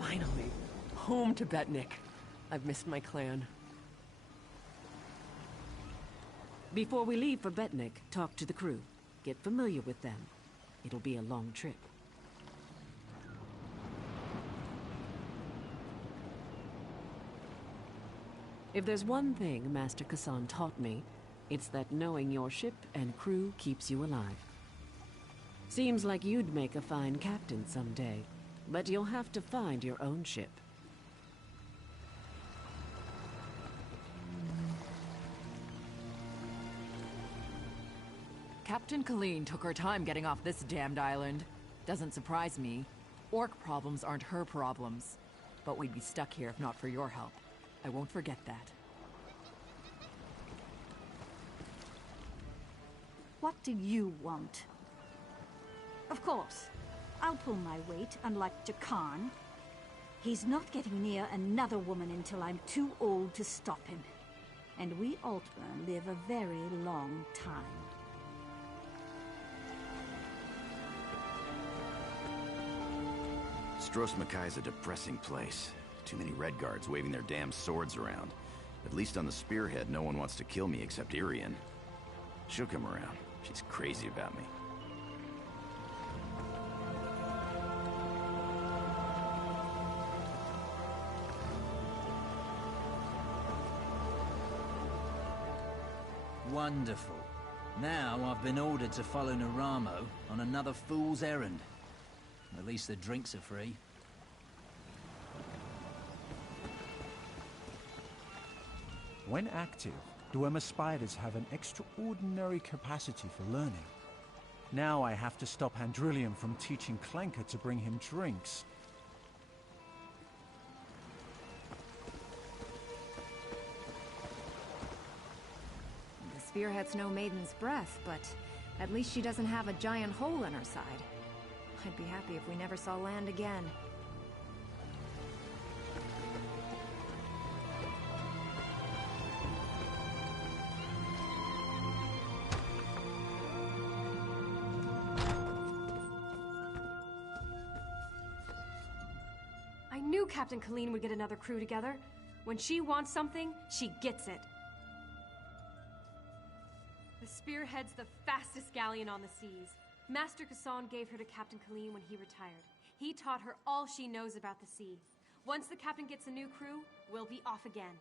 Finally, home to Betnik. I've missed my clan. Before we leave for Betnik, talk to the crew. Get familiar with them. It'll be a long trip. If there's one thing Master Kassan taught me, it's that knowing your ship and crew keeps you alive. Seems like you'd make a fine captain someday, but you'll have to find your own ship. Captain Colleen took her time getting off this damned island. Doesn't surprise me. Orc problems aren't her problems. But we'd be stuck here if not for your help. I won't forget that. What do you want? Of course, I'll pull my weight, unlike Jakan. He's not getting near another woman until I'm too old to stop him. And we Altburn live a very long time. Stros Makai's a depressing place. Too many Redguards waving their damn swords around. At least on the spearhead, no one wants to kill me except Irian. She'll come around. She's crazy about me. Wonderful. Now I've been ordered to follow Naramo on another fool's errand. At least the drinks are free. When active, Dwemer spiders have an extraordinary capacity for learning. Now I have to stop Handrillium from teaching Clanker to bring him drinks. The spearhead's no maiden's breath, but at least she doesn't have a giant hole in her side. I'd be happy if we never saw land again. I knew Captain Colleen would get another crew together. When she wants something, she gets it. The Spearhead's the fastest galleon on the seas. Master Kassan gave her to Captain Colleen when he retired. He taught her all she knows about the sea. Once the captain gets a new crew, we'll be off again.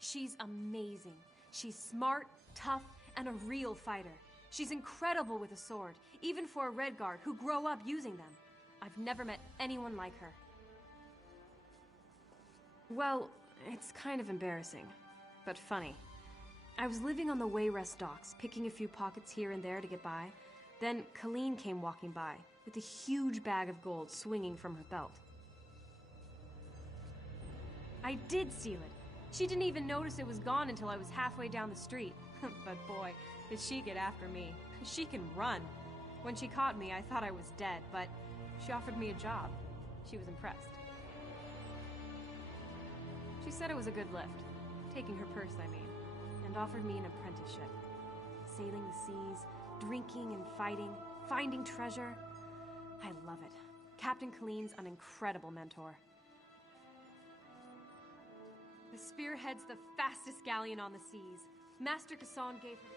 She's amazing. She's smart, tough, and a real fighter. She's incredible with a sword, even for a Redguard who grow up using them. I've never met anyone like her. Well, it's kind of embarrassing, but funny. I was living on the Wayrest docks, picking a few pockets here and there to get by. Then Colleen came walking by, with a huge bag of gold swinging from her belt. I did steal it. She didn't even notice it was gone until I was halfway down the street. But boy, did she get after me. She can run. When she caught me, I thought I was dead, but she offered me a job. She was impressed. She said it was a good lift. Taking her purse, I mean. And offered me an apprenticeship. Sailing the seas, drinking and fighting, finding treasure. I love it. Captain Colleen's an incredible mentor. The Spearhead's the fastest galleon on the seas. Master Kassan gave her...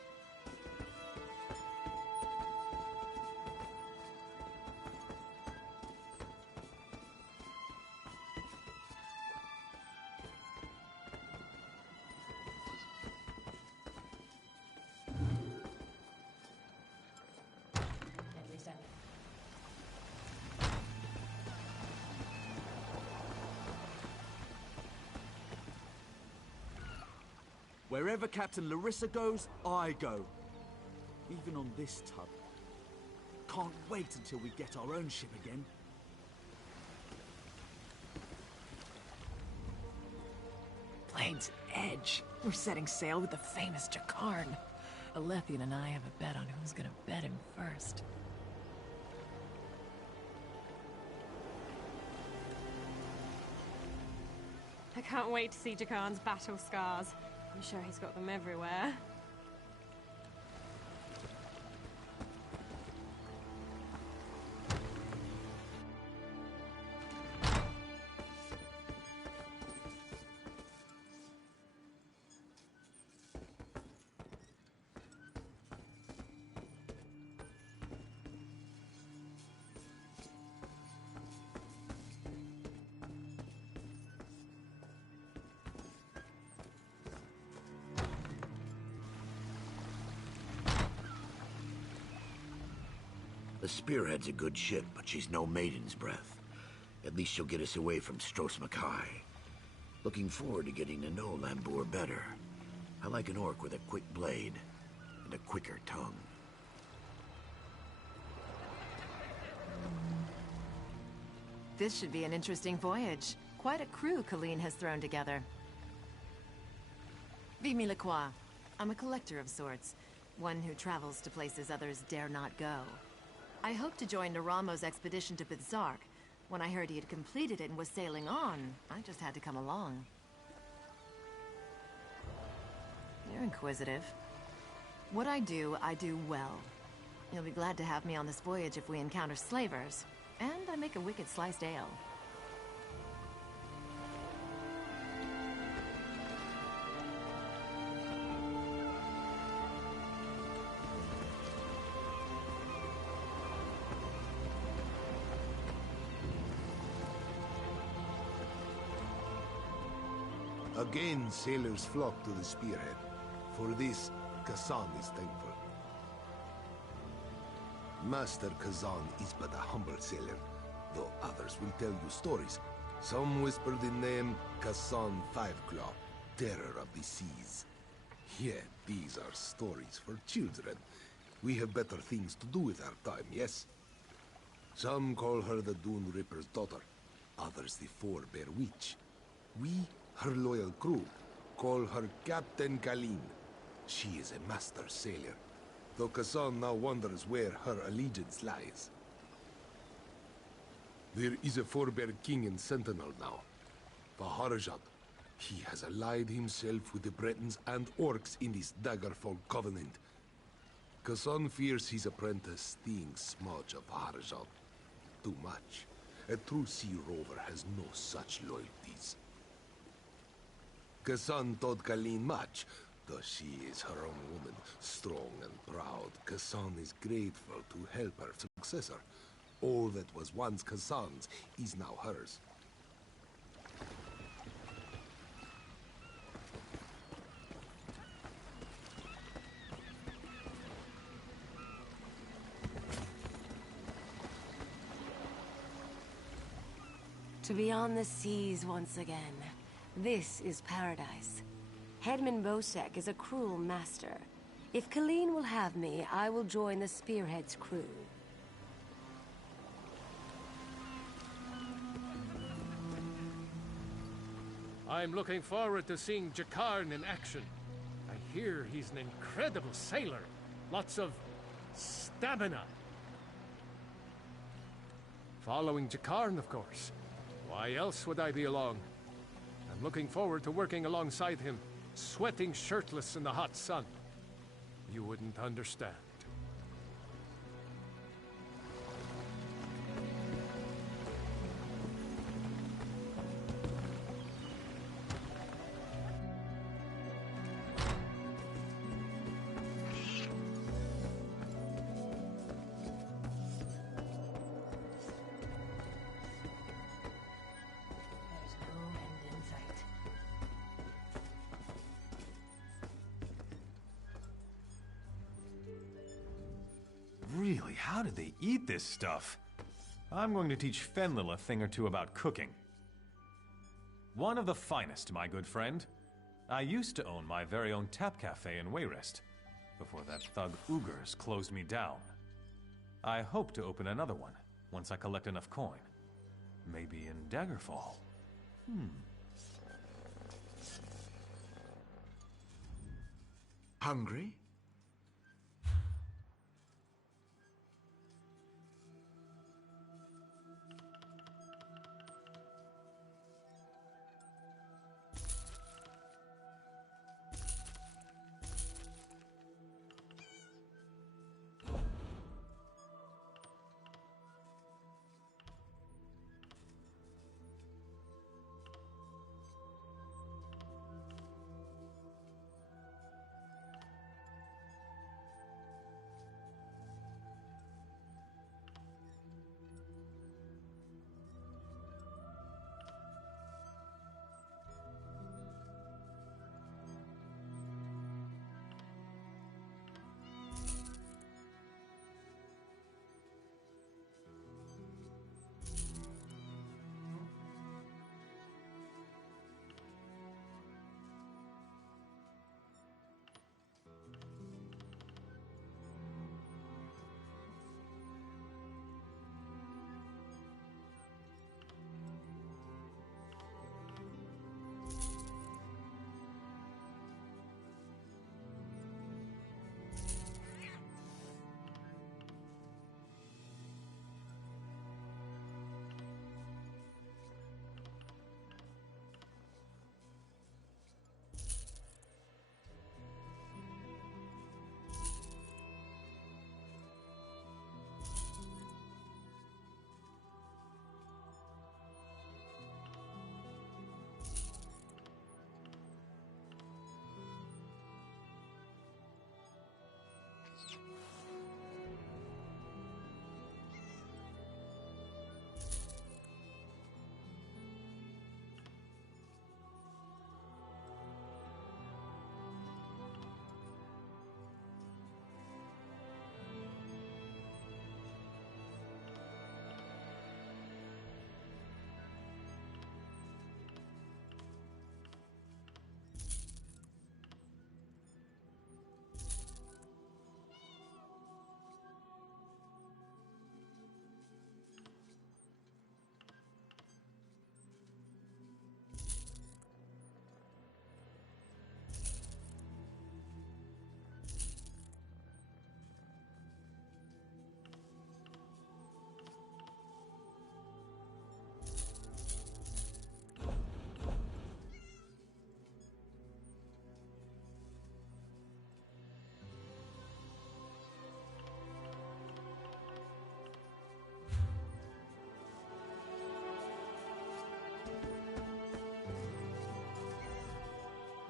Wherever Captain Larissa goes, I go. Even on this tub. Can't wait until we get our own ship again. Blade's Edge. We're setting sail with the famous Jakarn. Alethian and I have a bet on who's gonna bet him first. I can't wait to see Jakarn's battle scars. I'm sure he's got them everywhere. The Spearhead's a good ship, but she's no maiden's breath. At least she'll get us away from Stros Mackay. Looking forward to getting to know Lambour better. I like an orc with a quick blade and a quicker tongue. This should be an interesting voyage. Quite a crew Colleen has thrown together. Vimy Lacroix. I'm a collector of sorts. One who travels to places others dare not go. I hoped to join Naramo's expedition to Bizark. When I heard he had completed it and was sailing on, I just had to come along. You're inquisitive. What I do well. You'll be glad to have me on this voyage if we encounter slavers. And I make a wicked sliced ale. Again, sailors flock to the Spearhead. For this, Kassan is thankful. Master Kazan is but a humble sailor, though others will tell you stories. Some whisper the name Kassan Fiveclaw, terror of the seas. Yet these are stories for children. We have better things to do with our time, yes? Some call her the Dune Ripper's daughter, others the Forebear Witch. We, her loyal crew, call her Captain Colleen. She is a master sailor, though Kassan now wonders where her allegiance lies. There is a Forebear king in Sentinel now, Vaharajad. He has allied himself with the Bretons and Orcs in this Daggerfall covenant. Kassan fears his apprentice thinks much of Vaharajad. Too much. A true sea rover has no such loyalties. Kassan taught Colleen much, though she is her own woman, strong and proud. Kassan is grateful to help her successor. All that was once Kassan's is now hers. To be on the seas once again. This is paradise. Headman Bosek is a cruel master. If Colleen will have me, I will join the Spearhead's crew. I'm looking forward to seeing Jakarn in action. I hear he's an incredible sailor. Lots of stamina. Following Jakarn, of course. Why else would I be along? I'm looking forward to working alongside him, sweating shirtless in the hot sun. You wouldn't understand. Really, how did they eat this stuff? I'm going to teach Fenlil a thing or two about cooking. One of the finest, my good friend. I used to own my very own tap cafe in Wayrest, before that thug Ugers closed me down. I hope to open another one, once I collect enough coin. Maybe in Daggerfall. Hungry?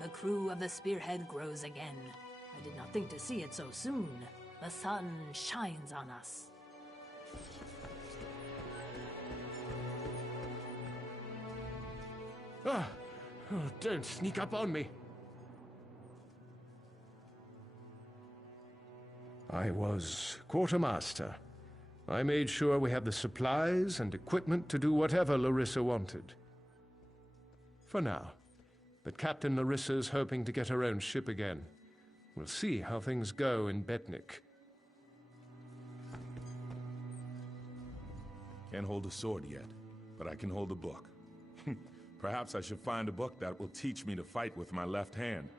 The crew of the Spearhead grows again. I did not think to see it so soon. The sun shines on us. Oh, don't sneak up on me. I was quartermaster. I made sure we had the supplies and equipment to do whatever Larissa wanted. For now. But Captain Larissa's hoping to get her own ship again. We'll see how things go in Betnik. Can't hold a sword yet, but I can hold a book. Perhaps I should find a book that will teach me to fight with my left hand.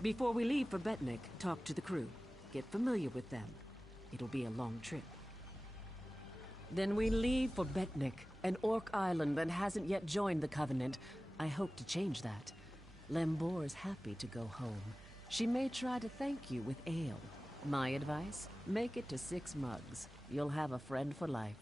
Before we leave for Betnik, talk to the crew. Get familiar with them. It'll be a long trip. Then we leave for Betnik, an orc island that hasn't yet joined the Covenant. I hope to change that. Lembor's happy to go home. She may try to thank you with ale. My advice? Make it to 6 mugs. You'll have a friend for life.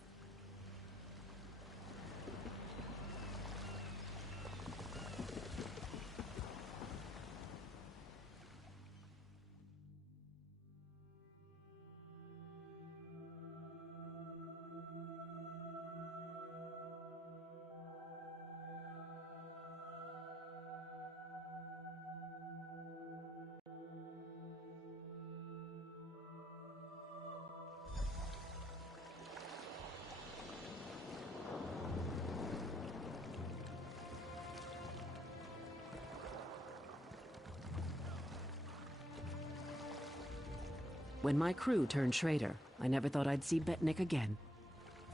When my crew turned traitor, I never thought I'd see Betnik again.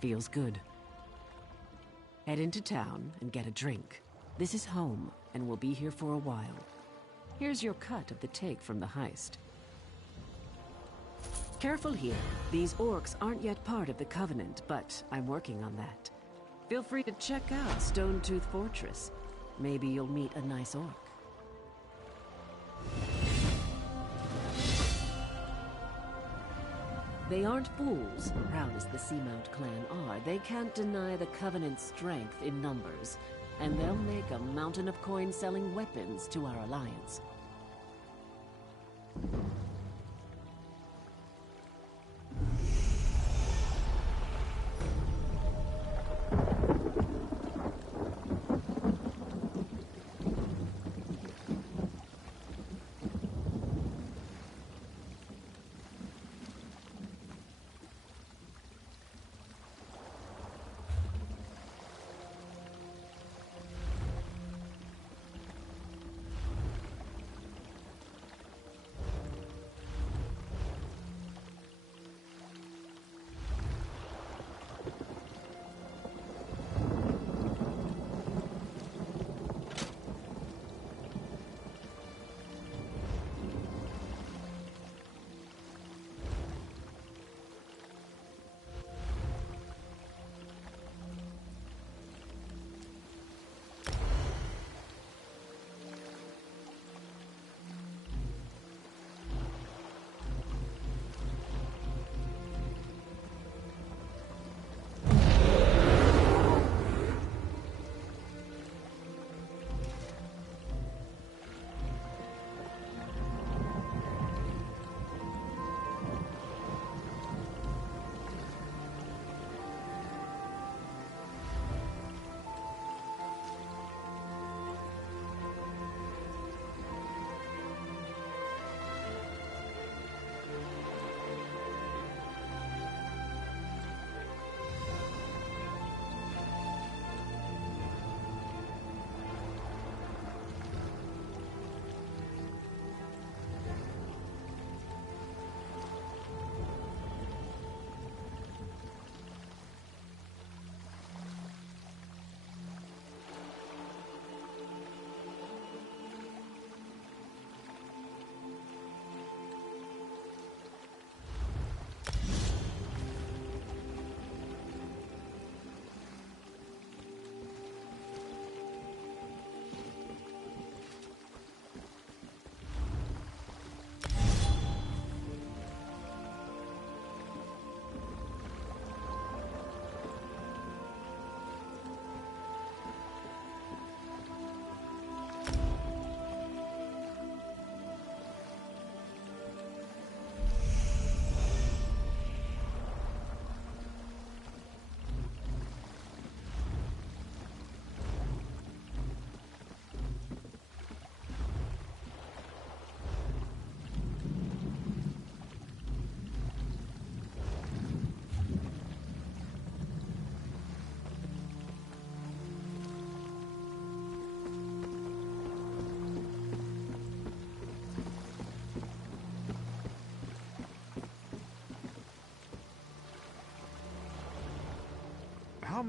Feels good. Head into town and get a drink. This is home, and we'll be here for a while. Here's your cut of the take from the heist. Careful here. These orcs aren't yet part of the Covenant, but I'm working on that. Feel free to check out Stone-Tooth Fortress. Maybe you'll meet a nice orc. They aren't fools, proud as the Seamount clan are. They can't deny the Covenant's strength in numbers, and they'll make a mountain of coin selling weapons to our alliance.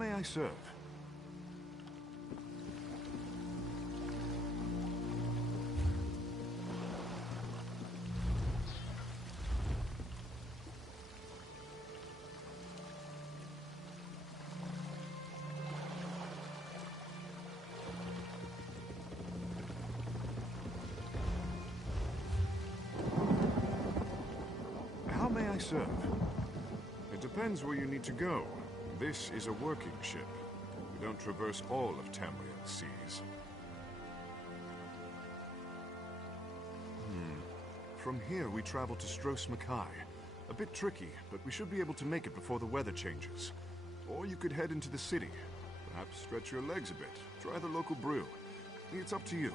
may I serve? How may I serve? It depends where you need to go. This is a working ship. We don't traverse all of Tamriel's seas. From here, we travel to Stros Makai. A bit tricky, but we should be able to make it before the weather changes. Or you could head into the city. Perhaps stretch your legs a bit. Try the local brew. It's up to you.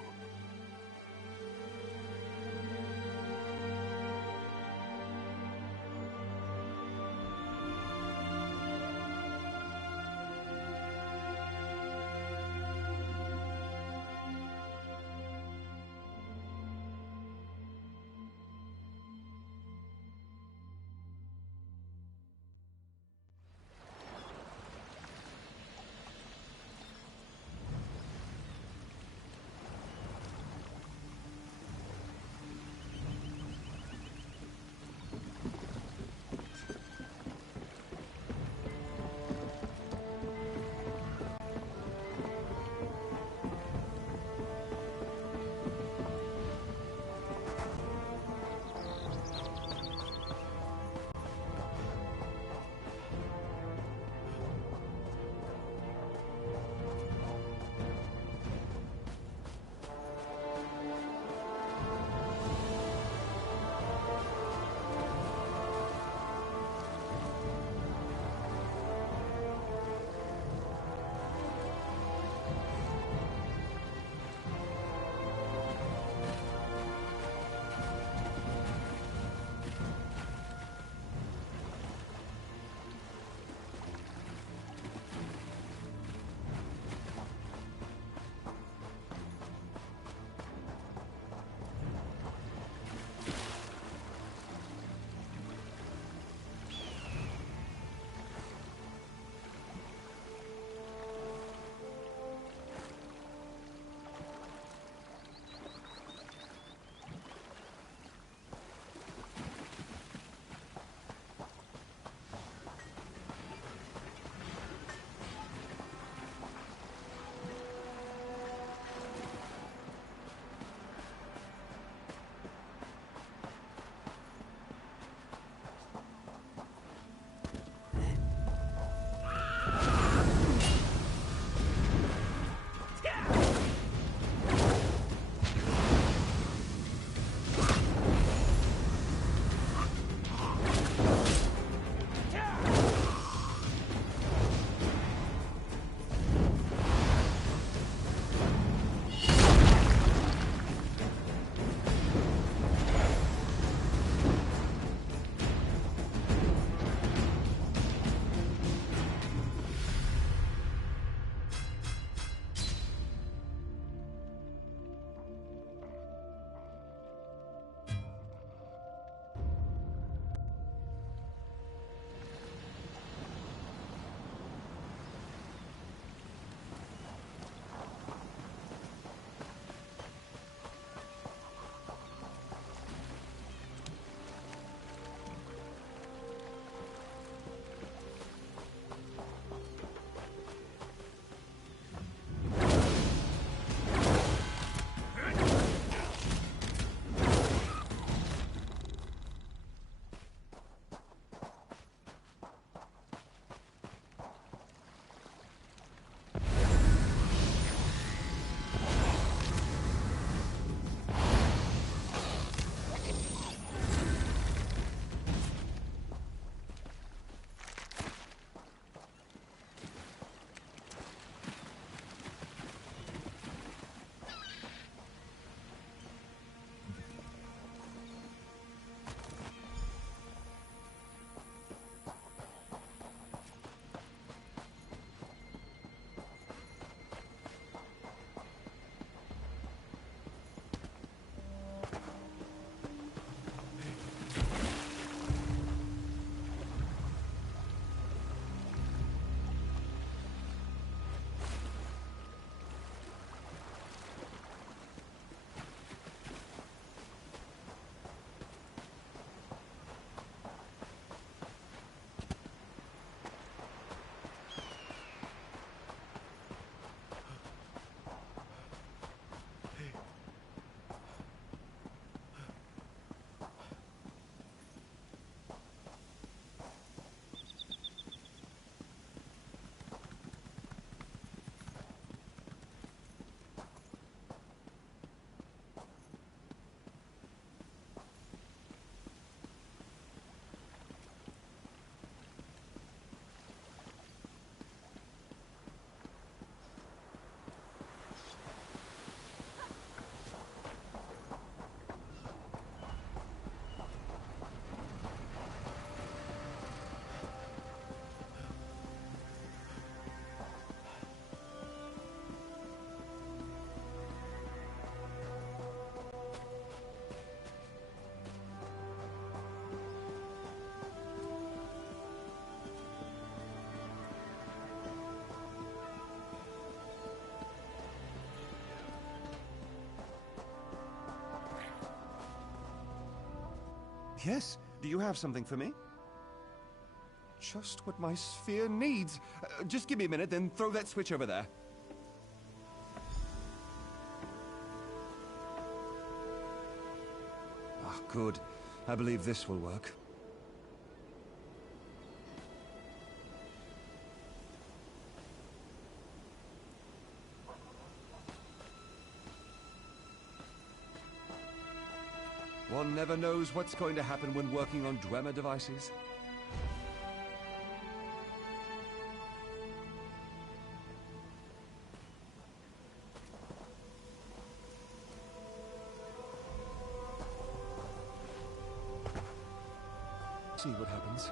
Yes, do you have something for me? Just what my sphere needs. Just give me a minute, then throw that switch over there. Ah, good. I believe this will work. One never knows what's going to happen when working on Dwemer devices. See what happens.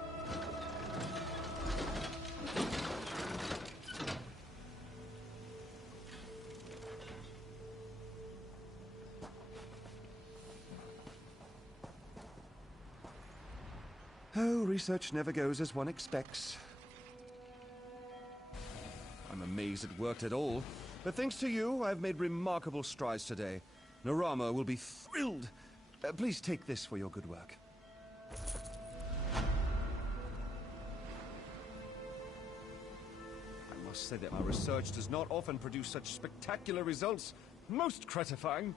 Oh, research never goes as one expects. I'm amazed it worked at all. But thanks to you, I've made remarkable strides today. Narama will be thrilled. Please take this for your good work. I must say that my research does not often produce such spectacular results. Most gratifying.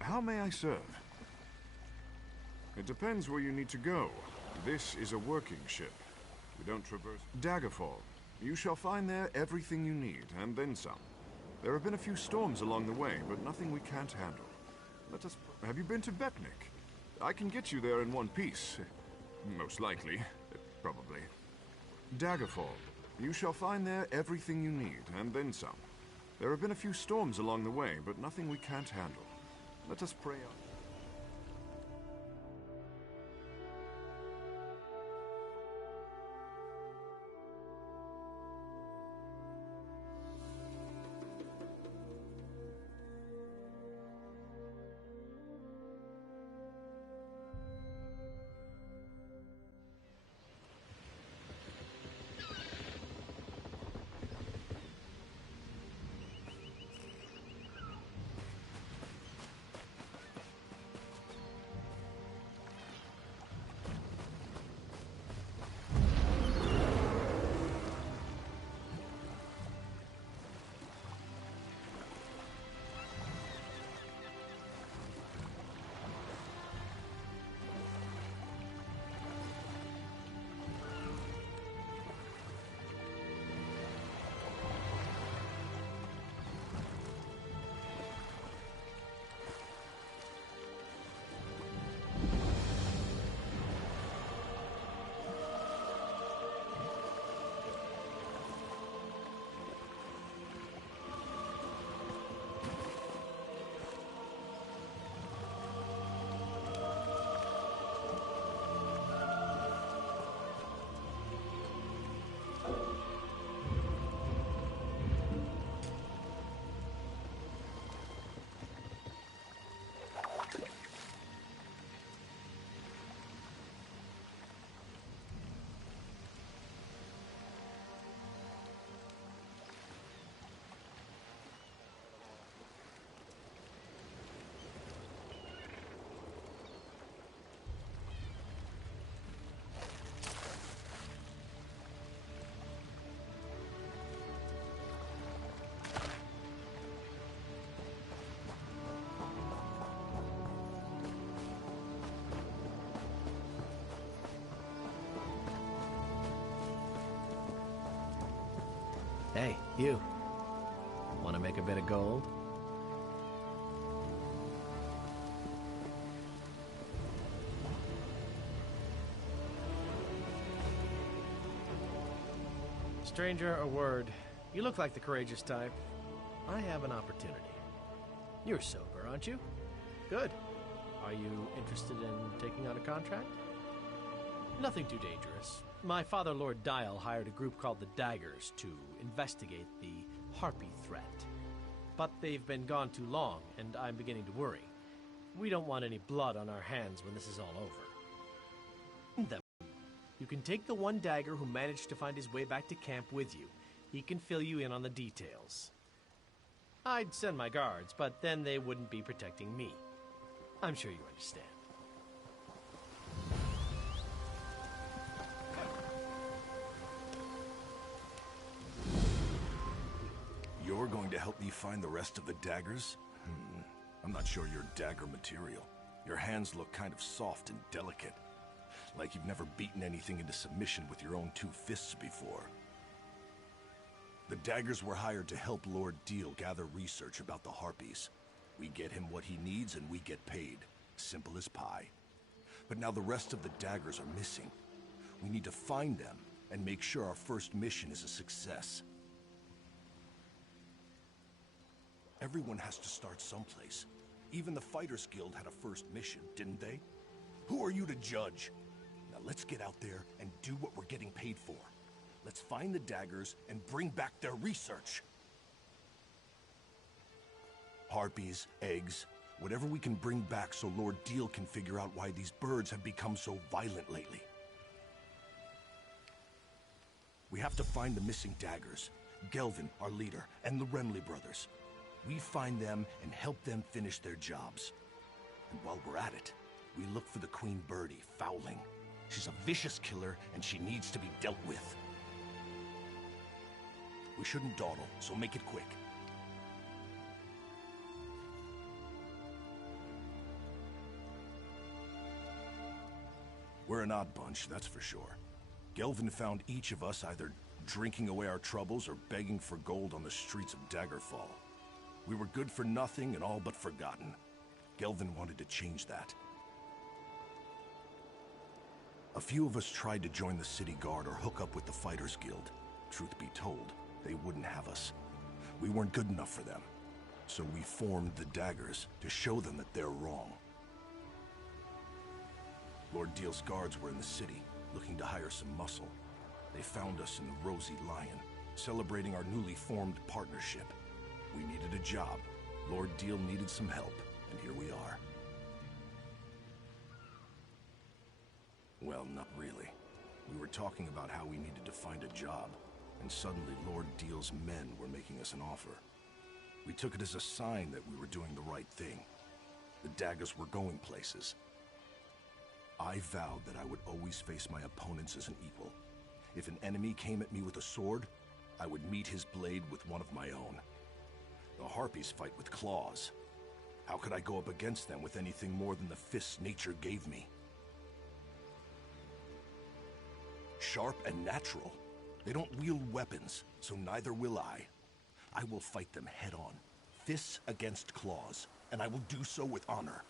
How may I serve? It depends where you need to go. This is a working ship. We don't traverse... Daggerfall. You shall find there everything you need, and then some. There have been a few storms along the way, but nothing we can't handle. Let us... Have you been to Betnik? I can get you there in one piece. Most likely. Probably. Daggerfall. You shall find there everything you need, and then some. There have been a few storms along the way, but nothing we can't handle. Let us pray on. You. Want to make a bit of gold? Stranger, a word. You look like the courageous type. I have an opportunity. You're sober, aren't you? Good. Are you interested in taking on a contract? Nothing too dangerous. My father, Lord Dial, hired a group called the Daggers to investigate the Harpy threat. But they've been gone too long, and I'm beginning to worry. We don't want any blood on our hands when this is all over. Them. You can take the one dagger who managed to find his way back to camp with you. He can fill you in on the details. I'd send my guards, but then they wouldn't be protecting me. I'm sure you understand. You're going to help me find the rest of the daggers? I'm not sure you're dagger material. Your hands look kind of soft and delicate. Like you've never beaten anything into submission with your own two fists before. The daggers were hired to help Lord Deal gather research about the Harpies. We get him what he needs and we get paid. Simple as pie. But now the rest of the daggers are missing. We need to find them and make sure our first mission is a success. Everyone has to start someplace. Even the Fighters Guild had a first mission, didn't they? Who are you to judge? Now let's get out there and do what we're getting paid for. Let's find the daggers and bring back their research. Harpies, eggs, whatever we can bring back so Lord Deal can figure out why these birds have become so violent lately. We have to find the missing daggers, Gelvin, our leader, and the Remley brothers. We find them and help them finish their jobs. And while we're at it, we look for the Queen Birdie, Fowling. She's a vicious killer and she needs to be dealt with. We shouldn't dawdle, so make it quick. We're an odd bunch, that's for sure. Gelvin found each of us either drinking away our troubles or begging for gold on the streets of Daggerfall. We were good for nothing and all but forgotten. Gelvin wanted to change that. A few of us tried to join the city guard or hook up with the Fighters Guild. Truth be told, they wouldn't have us. We weren't good enough for them. So we formed the Daggers to show them that they're wrong. Lord Deal's guards were in the city, looking to hire some muscle. They found us in the Rosy Lion, celebrating our newly formed partnership. We needed a job. Lord Deal needed some help, and here we are. Well, not really. We were talking about how we needed to find a job, and suddenly Lord Deal's men were making us an offer. We took it as a sign that we were doing the right thing. The daggers were going places. I vowed that I would always face my opponents as an equal. If an enemy came at me with a sword, I would meet his blade with one of my own. The Harpies fight with claws. How could I go up against them with anything more than the fists nature gave me? Sharp and natural. They don't wield weapons, so neither will I. I will fight them head-on, fists against claws, and I will do so with honor.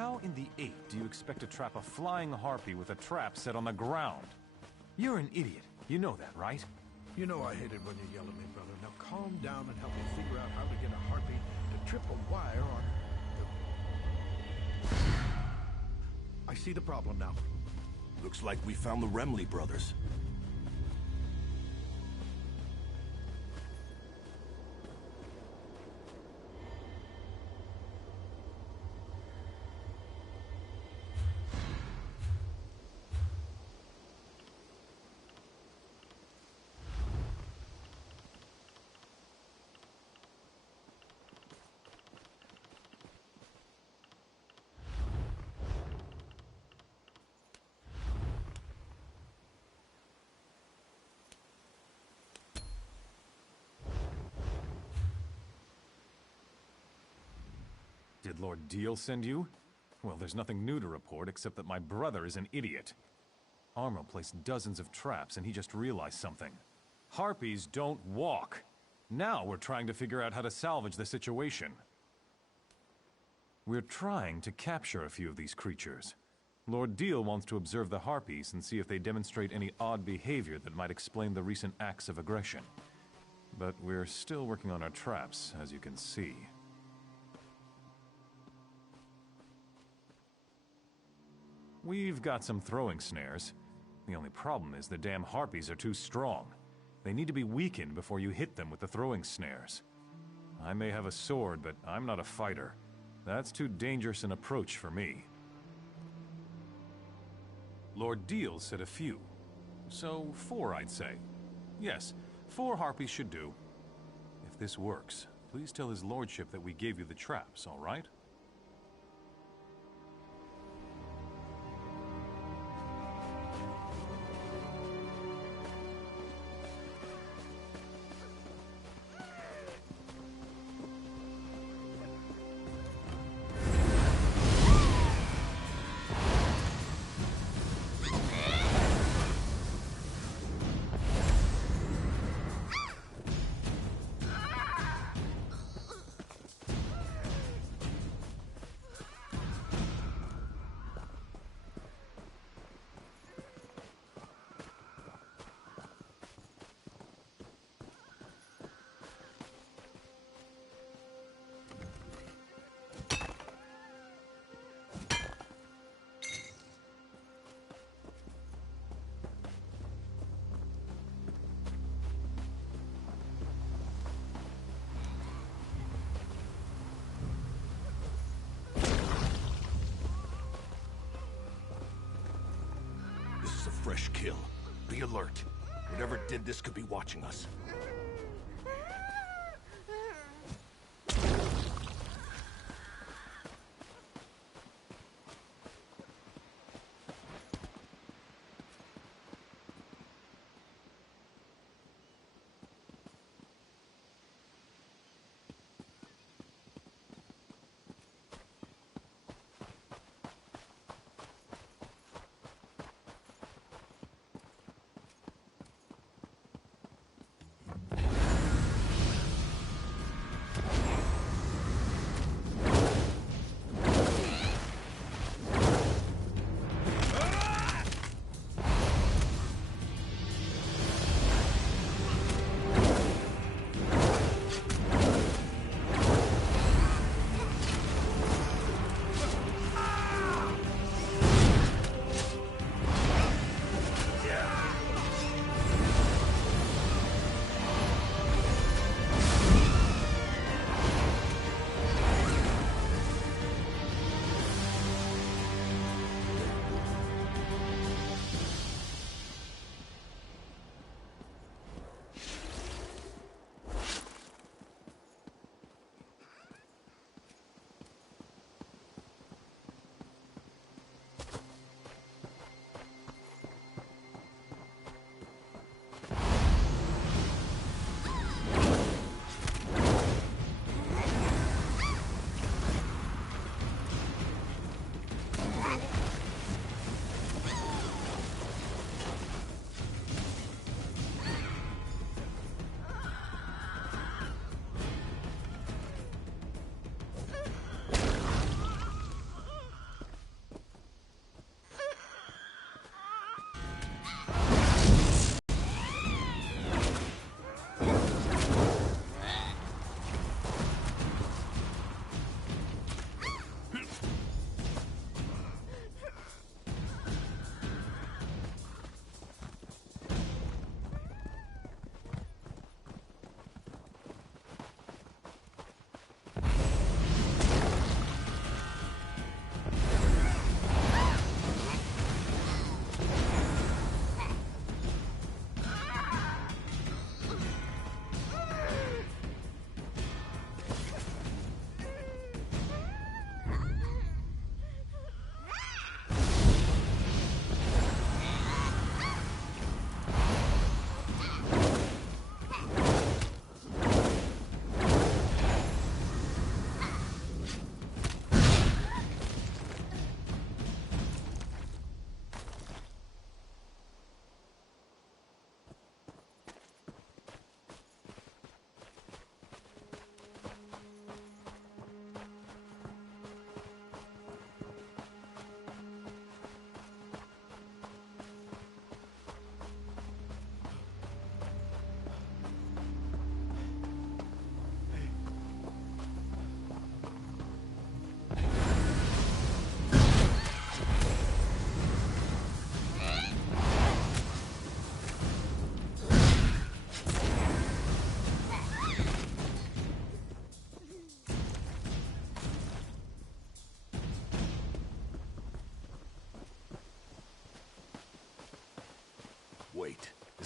How in the ape do you expect to trap a flying harpy with a trap set on the ground? You're an idiot. You know that, right? You know I hate it when you yell at me, brother. Now calm down and help me figure out how to get a harpy to trip a wire on the... I see the problem now. Looks like we found the Remley brothers. Did Lord Deal send you? Well, there's nothing new to report except that my brother is an idiot. Armo placed dozens of traps and he just realized something. Harpies don't walk. Now we're trying to figure out how to salvage the situation. We're trying to capture a few of these creatures. Lord Deal wants to observe the harpies and see if they demonstrate any odd behavior that might explain the recent acts of aggression. But we're still working on our traps, as you can see. We've got some throwing snares. The only problem is the damn harpies are too strong. They need to be weakened before you hit them with the throwing snares. I may have a sword, but I'm not a fighter. That's too dangerous an approach for me. Lord Deal said a few. So 4, I'd say. Yes, 4 harpies should do. If this works, please tell his lordship that we gave you the traps, all right? Fresh kill. Be alert. Whatever did this could be watching us.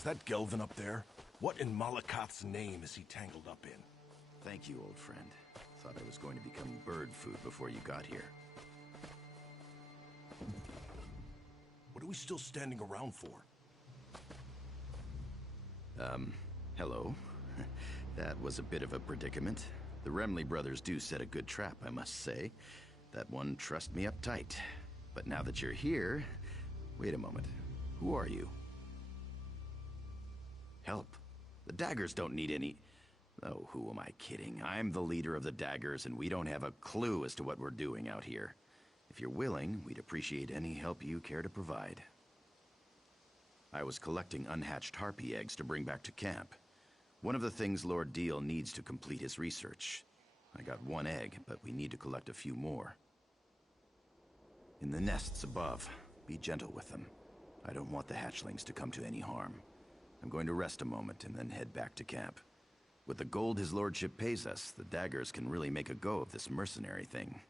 that Gelvin up there? What in Malakoth's name is he tangled up in? Thank you, old friend. Thought I was going to become bird food before you got here. What are we still standing around for? Hello. That was a bit of a predicament. The Remley brothers do set a good trap, I must say. That one trussed me up tight. But now that you're here... Wait a moment. Who are you? Help. The Daggers don't need any... Oh, who am I kidding? I'm the leader of the Daggers, and we don't have a clue as to what we're doing out here. If you're willing, we'd appreciate any help you care to provide. I was collecting unhatched harpy eggs to bring back to camp. One of the things Lord Deal needs to complete his research. I got one egg, but we need to collect a few more. In the nests above, be gentle with them. I don't want the hatchlings to come to any harm. I'm going to rest a moment and then head back to camp. With the gold his lordship pays us, the Daggers can really make a go of this mercenary thing.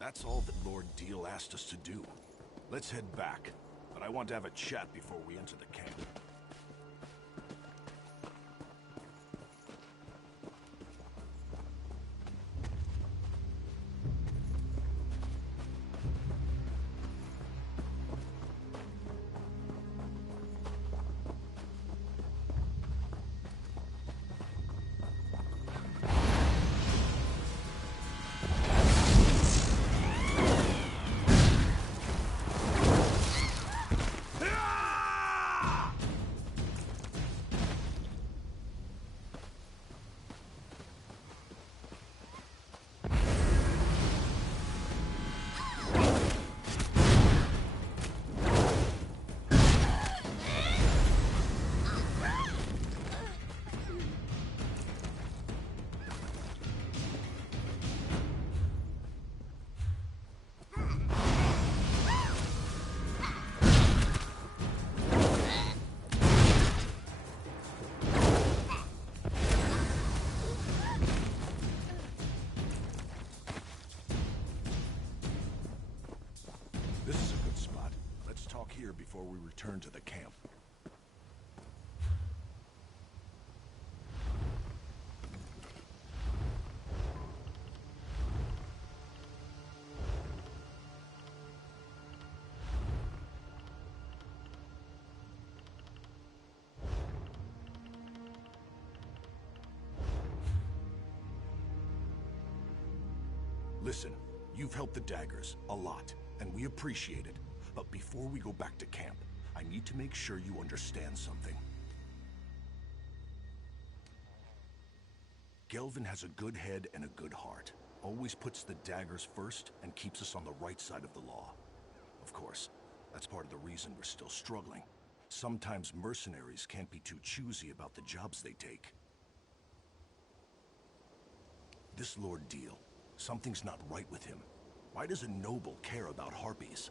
That's all that Lord Deal asked us to do. Let's head back, but I want to have a chat before we enter the camp. here before we return to the camp. Listen, you've helped the Daggers a lot, and we appreciate it. But before we go back to camp, I need to make sure you understand something. Gelvin has a good head and a good heart. Always puts the Daggers first and keeps us on the right side of the law. Of course, that's part of the reason we're still struggling. Sometimes mercenaries can't be too choosy about the jobs they take. This Lord Deal, something's not right with him. Why does a noble care about harpies?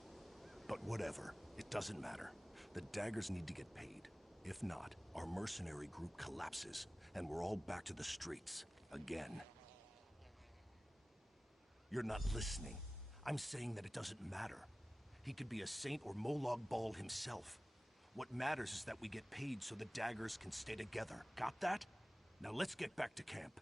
But whatever, it doesn't matter. The Daggers need to get paid. If not, our mercenary group collapses, and we're all back to the streets. Again. You're not listening. I'm saying that it doesn't matter. He could be a saint or Molag Bal himself. What matters is that we get paid so the Daggers can stay together. Got that? Now let's get back to camp.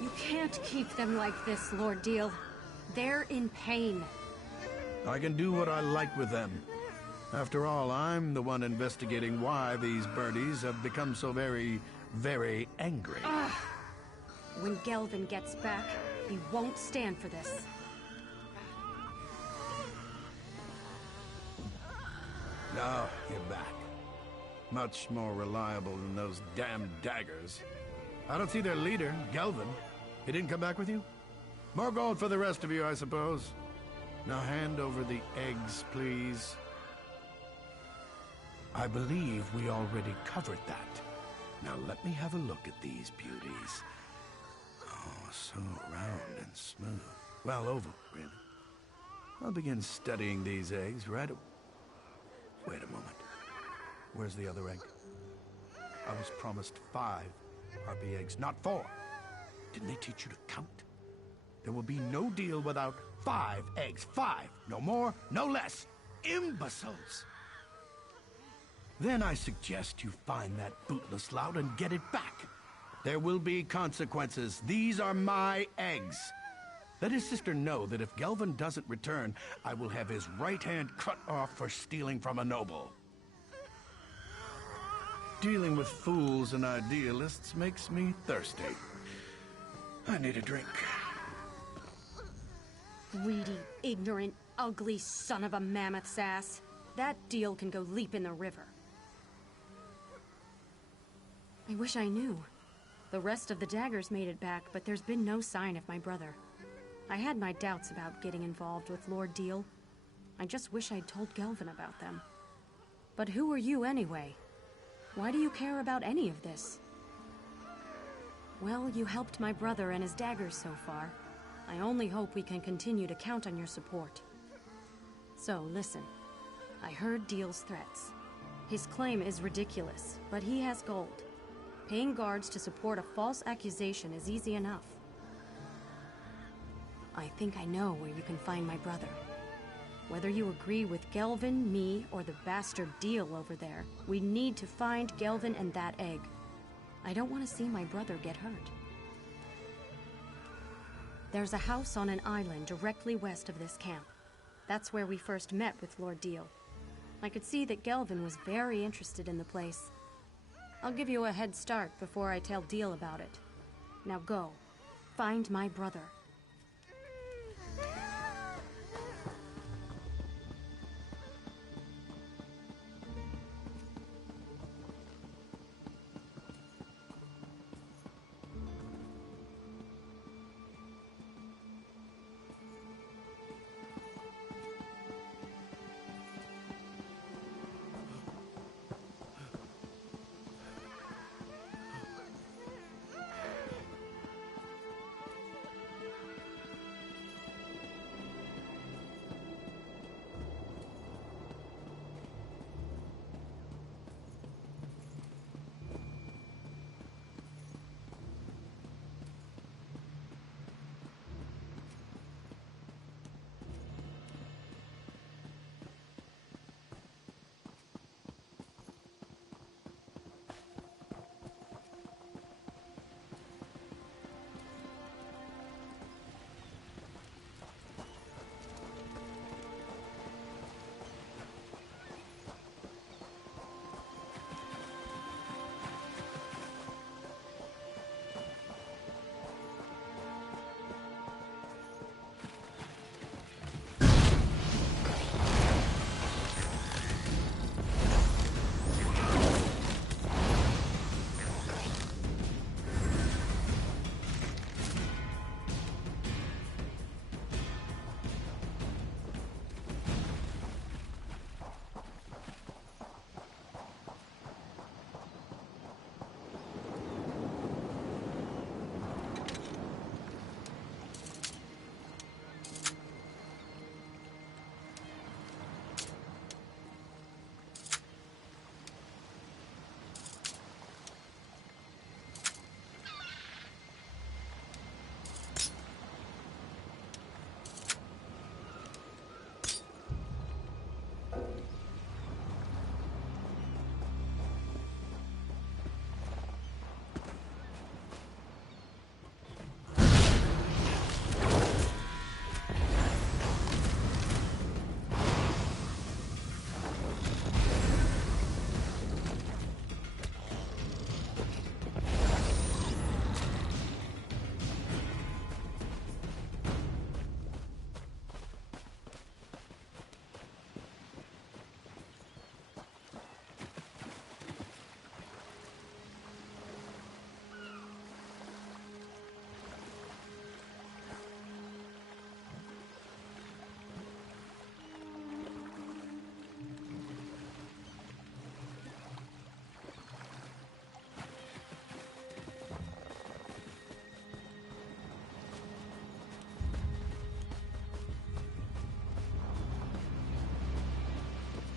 You can't keep them like this, Lord Deal. They're in pain. I can do what I like with them. After all, I'm the one investigating why these birdies have become so very, very angry. Ugh. When Gelvin gets back, he won't stand for this. No, you're back. Much more reliable than those damn Daggers. I don't see their leader, Gelvin. He didn't come back with you? More gold for the rest of you, I suppose. Now hand over the eggs, please. I believe we already covered that. Now let me have a look at these beauties. Oh, so round and smooth. Well, oval, really. I'll begin studying these eggs right Wait a moment. Where's the other egg? I was promised 5 harpy eggs, not 4. Didn't they teach you to count? There will be no deal without 5 eggs. 5! No more, no less. Imbeciles! Then I suggest you find that bootless lout and get it back. There will be consequences. These are my eggs. Let his sister know that if Gelvin doesn't return, I will have his right hand cut off for stealing from a noble. Dealing with fools and idealists makes me thirsty. I need a drink. Greedy, ignorant, ugly son of a mammoth's ass. That Deal can go leap in the river. I wish I knew. The rest of the Daggers made it back, but there's been no sign of my brother. I had my doubts about getting involved with Lord Deal. I just wish I'd told Gelvin about them. But who are you anyway? Why do you care about any of this? Well, you helped my brother and his Daggers so far. I only hope we can continue to count on your support. So, listen. I heard Deal's threats. His claim is ridiculous, but he has gold. Paying guards to support a false accusation is easy enough. I think I know where you can find my brother. Whether you agree with Gelvin, me, or the bastard Deal over there, we need to find Gelvin and that egg. I don't want to see my brother get hurt. There's a house on an island directly west of this camp. That's where we first met with Lord Deal. I could see that Gelvin was very interested in the place. I'll give you a head start before I tell Deal about it. Now go. Find my brother.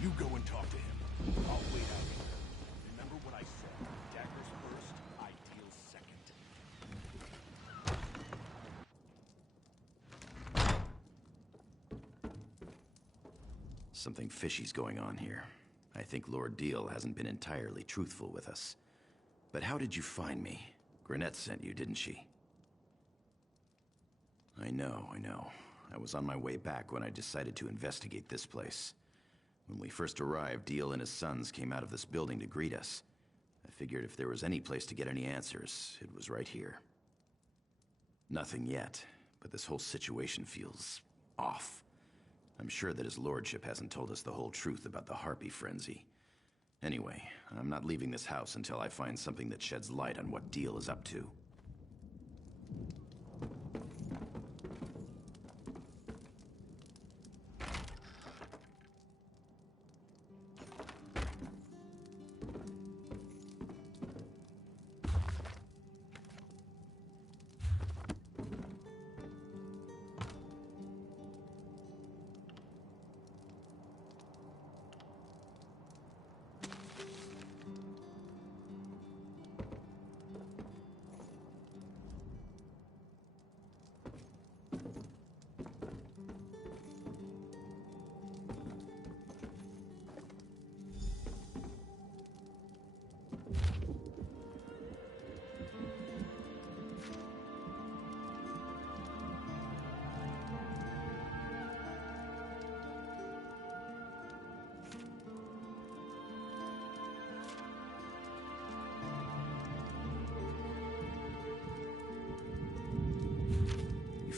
You go and talk to him. I'll wait out here. Remember what I said. Daggers first, I deal second. Something fishy's going on here. I think Lord Deal hasn't been entirely truthful with us. But how did you find me? Granette sent you, didn't she? I know. I was on my way back when I decided to investigate this place. When we first arrived, Deal and his sons came out of this building to greet us. I figured if there was any place to get any answers, it was right here. Nothing yet, but this whole situation feels off. I'm sure that his lordship hasn't told us the whole truth about the Harpy frenzy. Anyway, I'm not leaving this house until I find something that sheds light on what Deal is up to.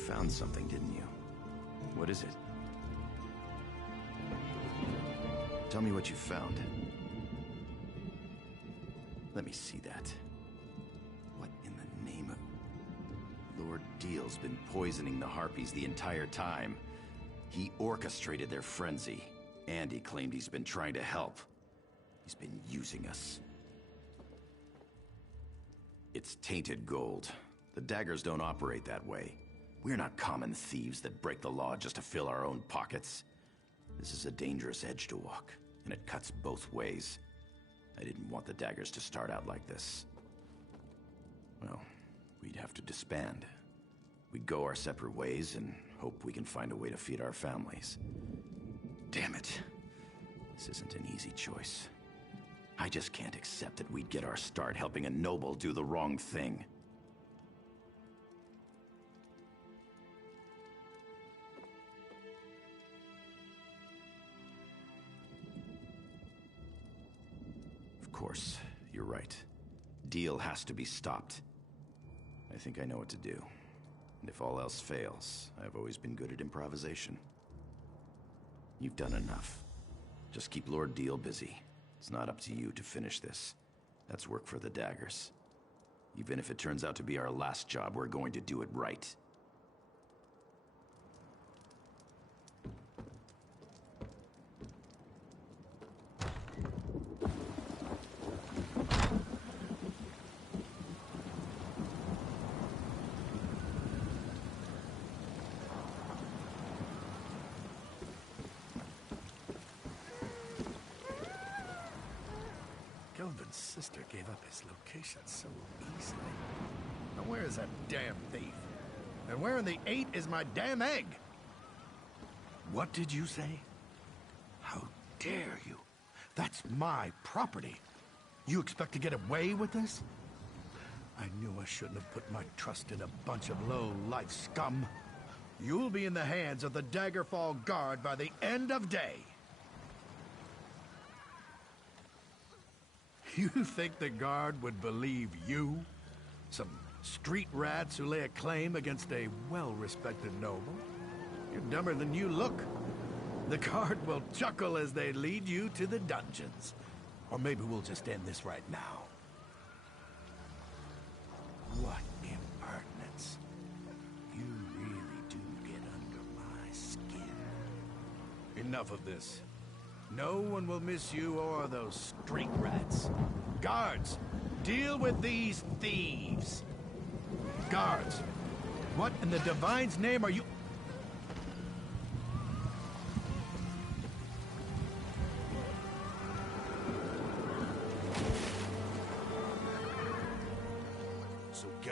Found something, didn't you? What is it? Tell me what you found. Let me see that. What in the name of... Lord Deal's been poisoning the Harpies the entire time. He orchestrated their frenzy, and he claimed he's been trying to help. He's been using us. It's tainted gold. The daggers don't operate that way. We're not common thieves that break the law just to fill our own pockets. This is a dangerous edge to walk, and it cuts both ways. I didn't want the daggers to start out like this. Well, we'd have to disband. We'd go our separate ways and hope we can find a way to feed our families. Damn it. This isn't an easy choice. I just can't accept that we'd get our start helping a noble do the wrong thing. Of course, you're right. Deal has to be stopped. I think I know what to do. And if all else fails, I've always been good at improvisation. You've done enough. Just keep Lord Deal busy. It's not up to you to finish this. That's work for the daggers. Even if it turns out to be our last job, we're going to do it right. Kelvin's sister gave up his location so easily. Now where is that damn thief? And where in the 8 is my damn egg? What did you say? How dare you? That's my property. You expect to get away with this? I knew I shouldn't have put my trust in a bunch of low-life scum. You'll be in the hands of the Daggerfall Guard by the end of day. You think the Guard would believe you? Some street rats who lay a claim against a well-respected noble? You're dumber than you look. The Guard will chuckle as they lead you to the dungeons. Or maybe we'll just end this right now. What impertinence. You really do get under my skin. Enough of this. No one will miss you or those street rats. Guards, deal with these thieves. Guards, what in the Divine's name are you...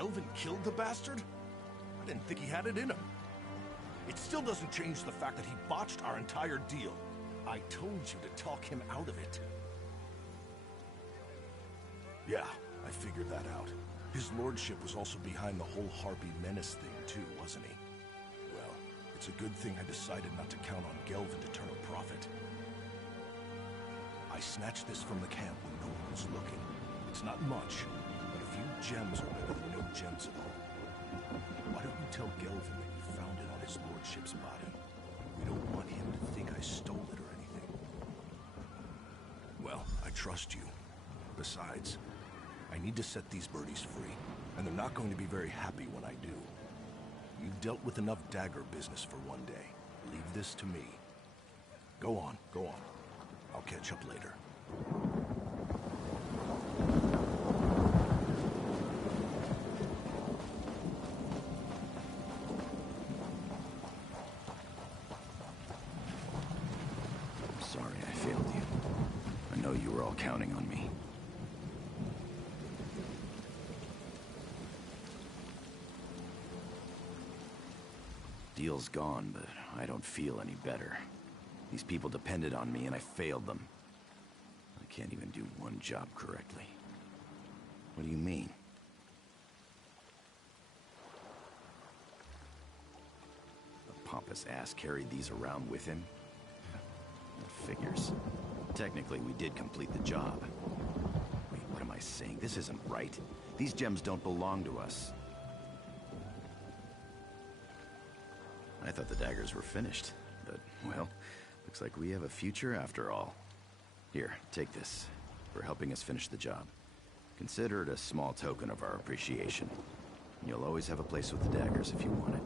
Gelvin killed the bastard? I didn't think he had it in him. It still doesn't change the fact that he botched our entire deal. I told you to talk him out of it. Yeah, I figured that out. His lordship was also behind the whole Harpy menace thing too, wasn't he? Well, it's a good thing I decided not to count on Gelvin to turn a profit. I snatched this from the camp when no one was looking. It's not much, but a few gems are better than no gems at all. Why don't you tell Gelvin that you found it on his lordship's body? We don't want him to think I stole it or anything. Well, I trust you. Besides, I need to set these birdies free, and they're not going to be very happy when I do. You've dealt with enough dagger business for one day. Leave this to me. Go on, go on. I'll catch up later. I'm sorry I failed you. I know you were all counting on me. Deal's gone, but I don't feel any better. These people depended on me, and I failed them. I can't even do one job correctly. What do you mean? The pompous ass carried these around with him? That figures. Technically, we did complete the job. Wait, what am I saying? This isn't right. These gems don't belong to us. I thought the daggers were finished, but, well, looks like we have a future after all. Here, take this, for helping us finish the job. Consider it a small token of our appreciation. You'll always have a place with the daggers if you want it.